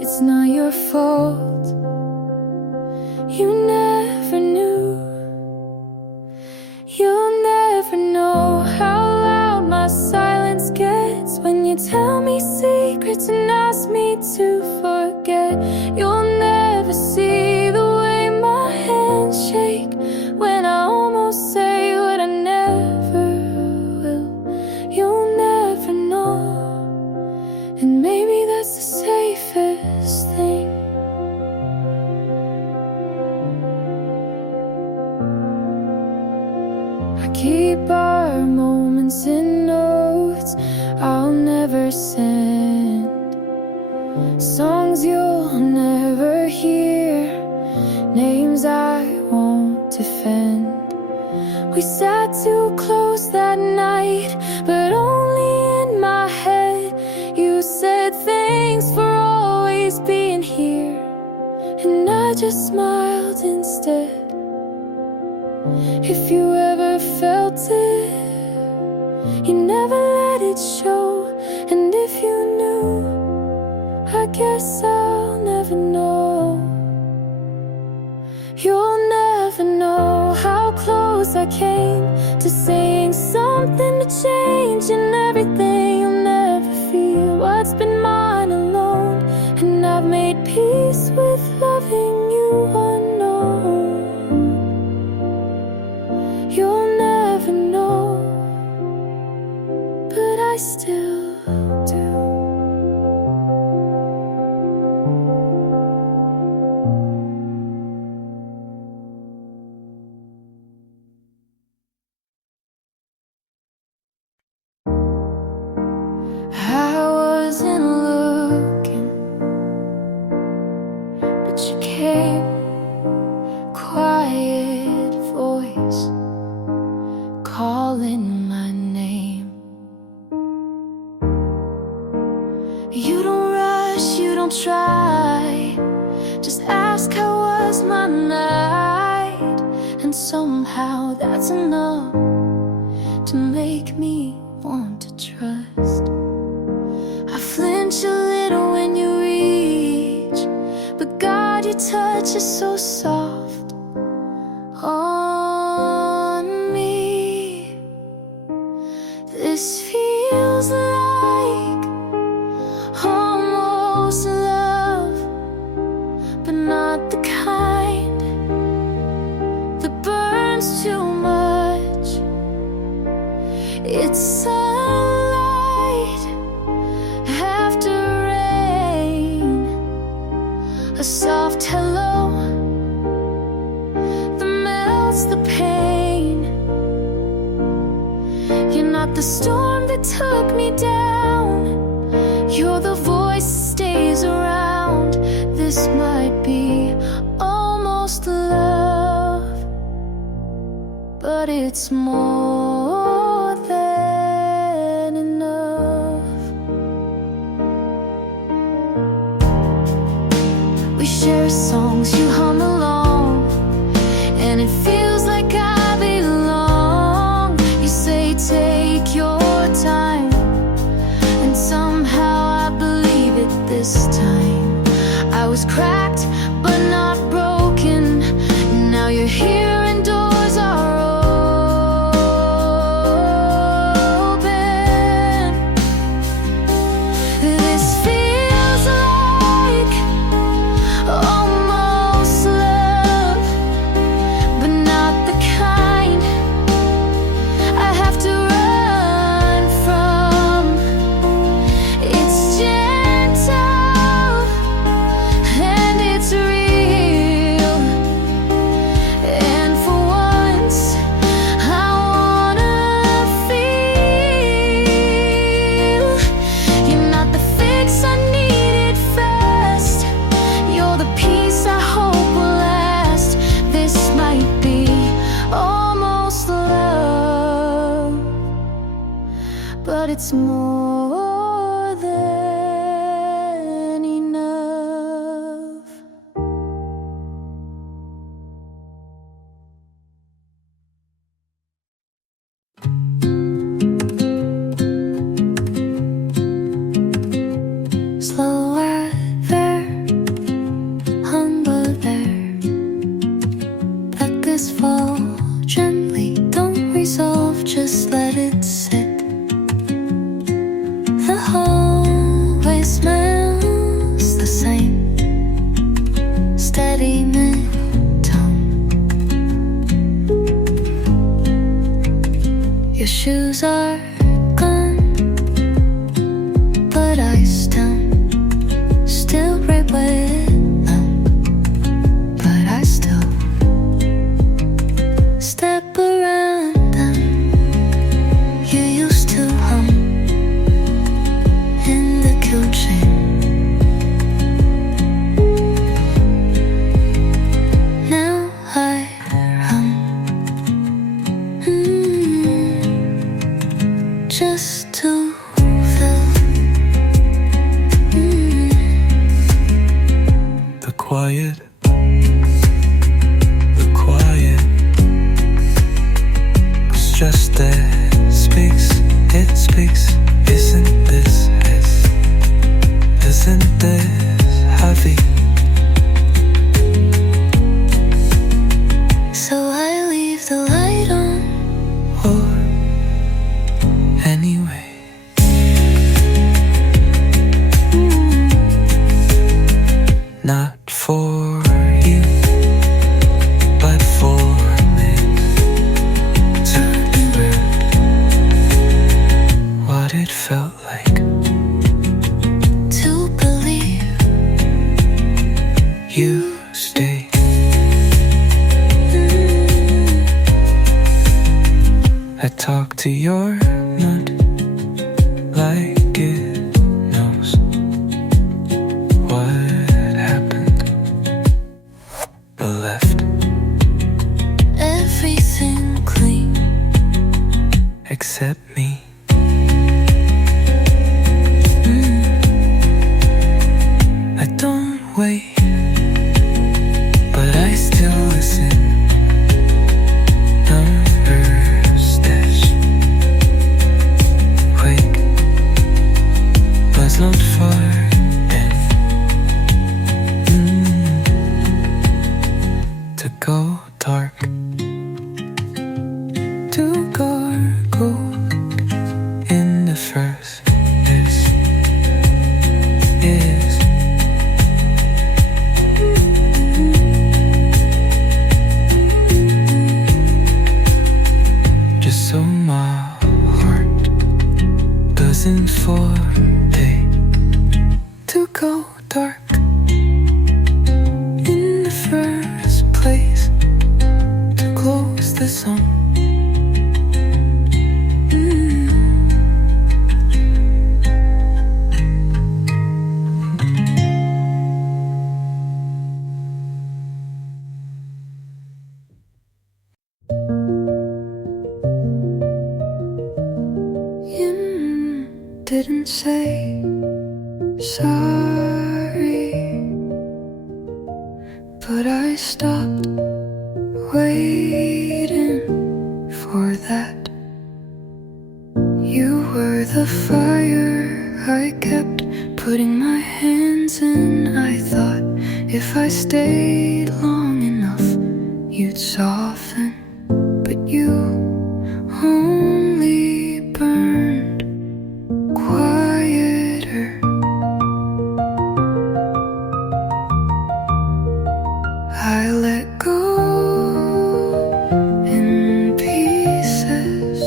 It's not your fault, you never knew. You'll never know how loud my silence gets when you tell me secrets and ask me to forget. You'll never see the way my hands shake when I almost say what I never will. You'll never know, and maybe that's the safest thing. keep our moments in notes I'll never send, songs you'll never hear, names I won't defend. We sat too close that night, but only in my head. You said thanks for always being here, and I just smiled instead. If you ever felt it, you never let it show. And if you knew, I guess I'll never know. You'll never know how close I came to saying something to change, and everything you'll never feel what's been mine alone. And I've made peace with loving you unknown. You'll never know, but I still do. I wasn't looking, but you came. Quiet voice calling my name. You don't rush, you don't try, just ask how was my night. And somehow that's enough to make me want to trust. I flinch a little when you reach, but God, your touch is so soft on me. This feels like almost love, but not the kind that burns too much. It's sunlight after rain, a soft hello that melts the pain. You're not the storm that took me down, you're the voice that stays around. This might be almost love, but it's more than enough. We share songs you hum along, and it feels like I belong. You say take your time, and somehow I believe it this time. I was cracked but not broken, now you're here and doors are open. This feels like almost love, but not the kind I have to run from. It's gentle and it's real, and for once I wanna feel. You're not the fix I needed first, you're the peace I hope will last. This might be almost love, but it's more than enough. Slower there, humble there, let this fall gently, don't resolve, just let it sit. The hallway smells the same, steady mid-tone. Your shoes are gone, but I still right with them. But I still I talk to your nut like it knows what happened or left. Everything clean Except me. I don't wait, but I still listen. Numbers dash. Wake, buzz not far in. To go dark. To gargle in the first is just so my heart doesn't forbid to go dark in the first place, to close the sun. You didn't say sorry, but I stopped waiting for that. You were the fire I kept putting my hands in. I thought if I stayed long enough, you'd soften, but you only burned quieter. I let go in pieces,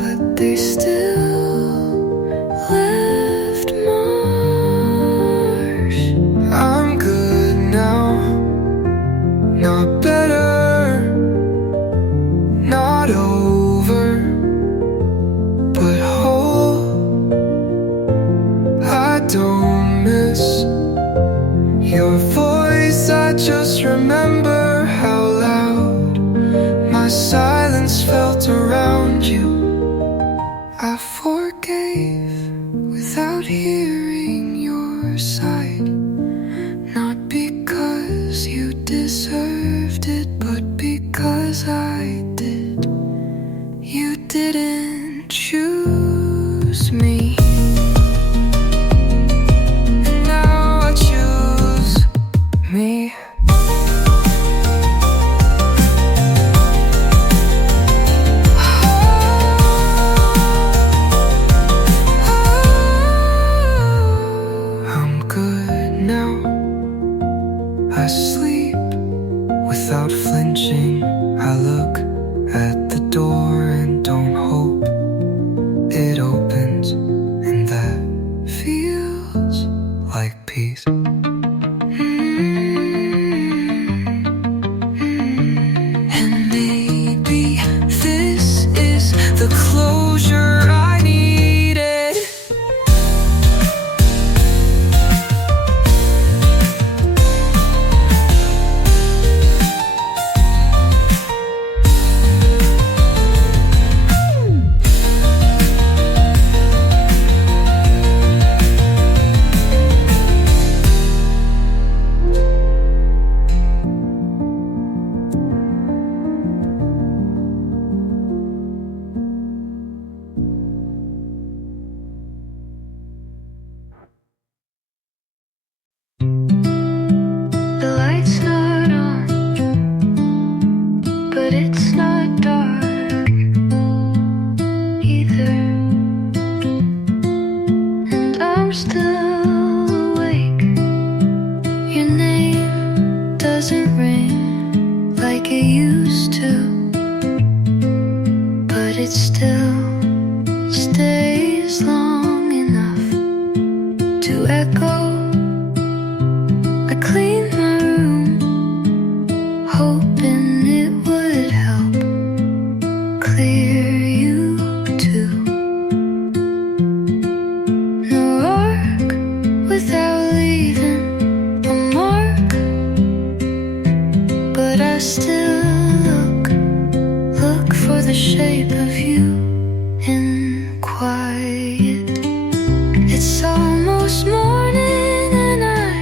but they still left marks. I'm good now, not better, not over, but whole. I don't miss your voice, I just remember how loud my silence felt around you. I forgave without hearing your side, not because you deserved it, but because I did. You didn't choose me, and now I choose me. I'm good now. I sleep without flinching. I look at the door and don't hope it opens, and that feels like peace. And maybe this is the closure I needed. The light's not on, but it's not dark either. And I'm still awake. Your name doesn't ring like it used to, but it still stays long enough to echo. I cleaned my room, hoping it would help clear shape of you in quiet. It's almost morning and I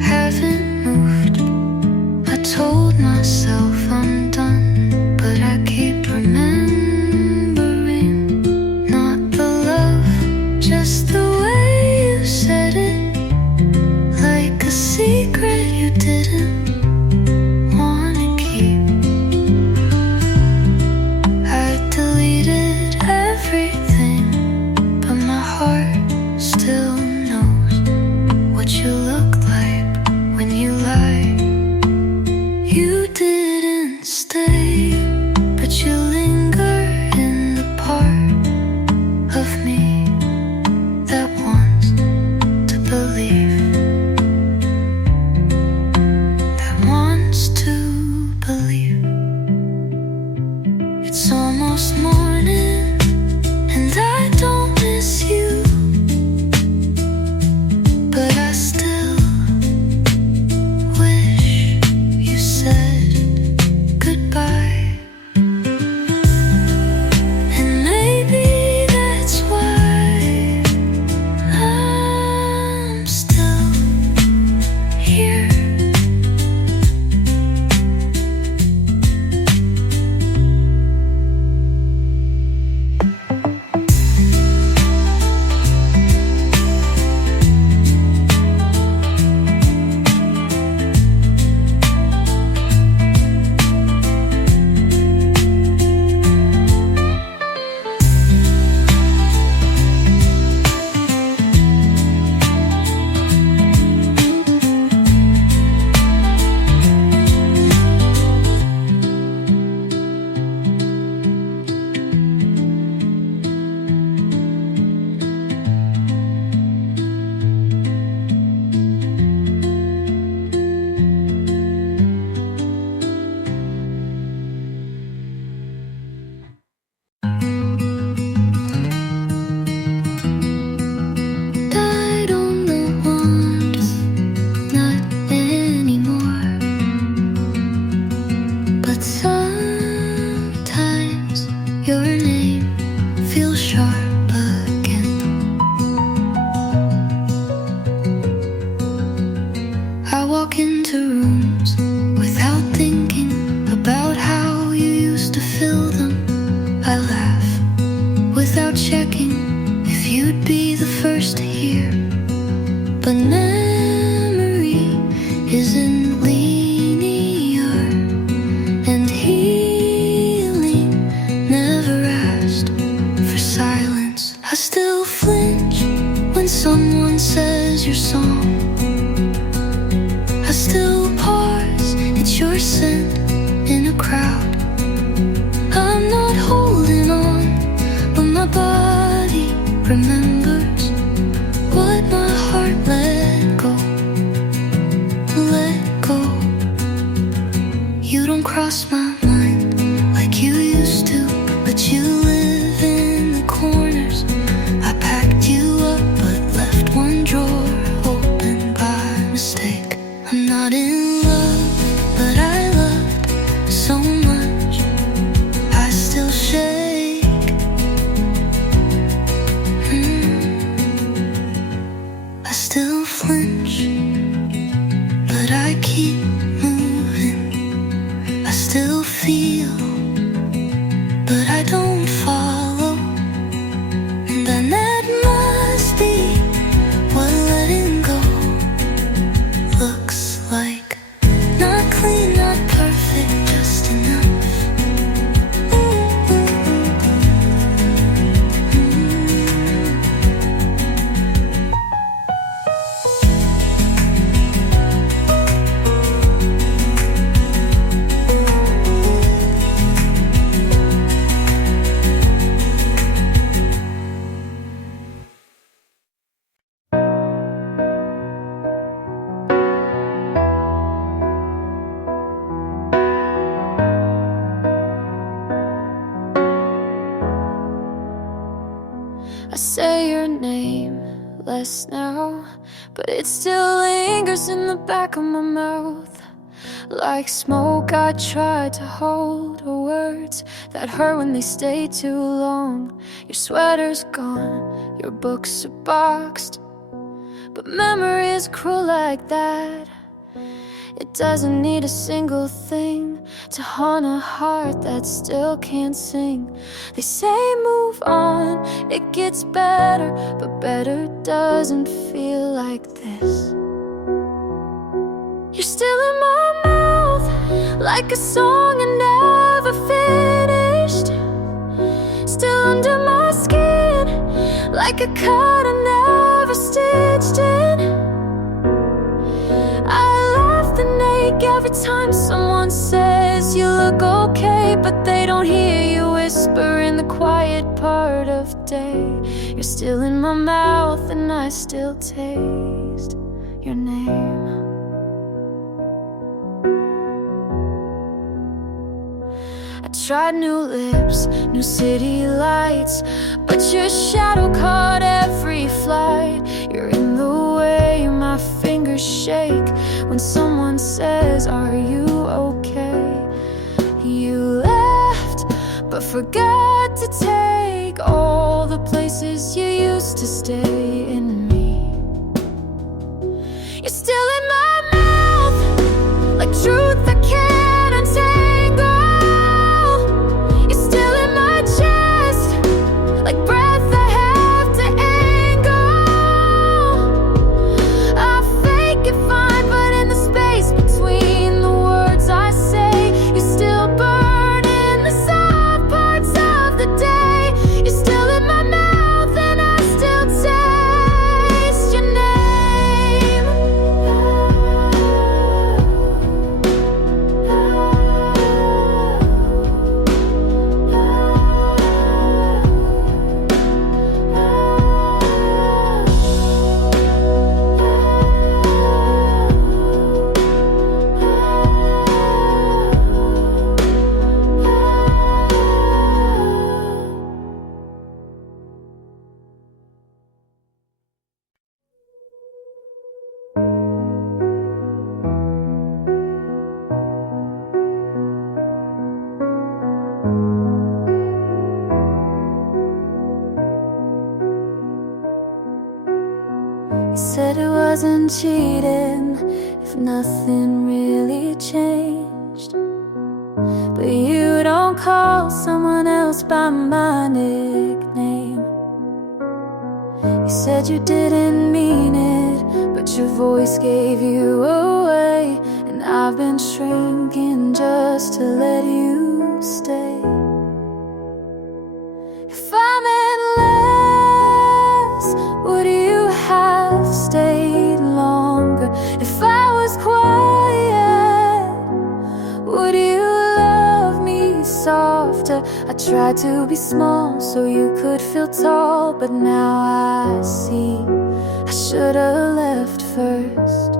haven't moved. I told myself I'm done, but I keep remembering. Not the love, just the way you said it, like a secret you didn't wanna keep. I deleted everything, but my heart still knows what you look like when you lie. You didn't stay, but you linger in the part of me that wants to believe, that wants to believe. It's almost morning and I don't miss you, but I still wish you said goodbye. And maybe that's why I'm still here. I don't know once, not anymore. But sometimes your name feels sharp again. I walk into rooms without thinking about how you used to fill them. I laugh without checking if you'd be the first to hear. But memory isn't linear, and healing never asked for silence. I still flinch when someone says your song. I still pause at your scent in a crowd. I'm not holding on, but my body remembers what my heart let go. Let go. You don't cross my mind like you used to, but you live in the corners. I packed you up but left one drawer open by mistake. I'm not in love, but I loved so much. I still shake. I still flinch, but I keep moving. I still feel, but I don't follow. And then that must be what letting go looks like. Not clean, not perfect, just enough. I say your name less now, but it still lingers in the back of my mouth. Like smoke, I tried to hold her words that hurt when they stay too long. Your sweater's gone, your books are boxed, but memory is cruel like that. It doesn't need a single thing to haunt a heart that still can't sing. They say move on, it gets better, but better doesn't feel like this. You're still in my mouth, like a song I never finished. Still under my skin, like a cut I never stitched in. Every time someone says you look okay, but they don't hear you whisper in the quiet part of day. You're still in my mouth and I still taste your name. I tried new lips, new city lights, but your shadow caught every flight. You're in the way my fingers shake when someone says, are you okay? You left, but forgot to take all the places you used to stay in me. You're still in my mouth, like truth I can't untangle. You're still in my chest, like breath I have to angle. I fake it fine, but in the space between the words I say, you still burn in the soft parts of the day. You're still in my mouth and I still taste your name. You said it wasn't cheating if nothing really changed, but you don't call someone else by my nickname. You said you didn't mean it, but your voice gave you away, and I've been shrinking just to let you stay. If I meant less, would you have stayed longer? If I was quiet, would you love me softer? I tried to be small so you could feel tall, but now I see I should've left first.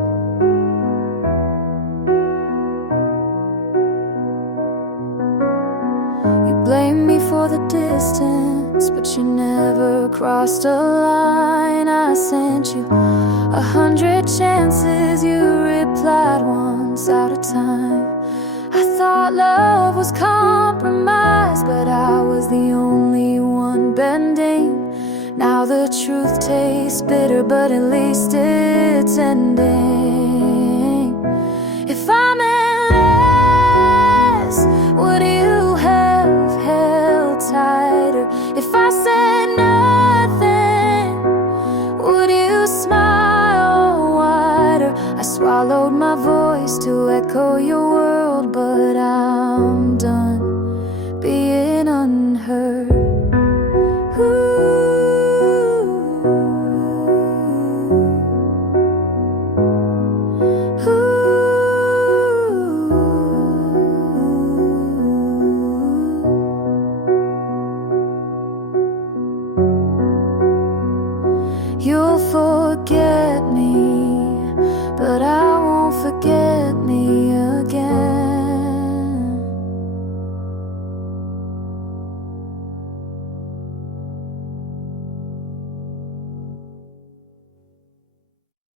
You blame me for the distance, but you never crossed a line. I sent you 100 chances, you replied once out of time. I thought love was compromise, but I was the only one bending. Now the truth tastes bitter, but at least it's ending. If I meant less, would you have held tighter? If I said nothing, would you smile wider? I swallowed my voice to echo your world, but I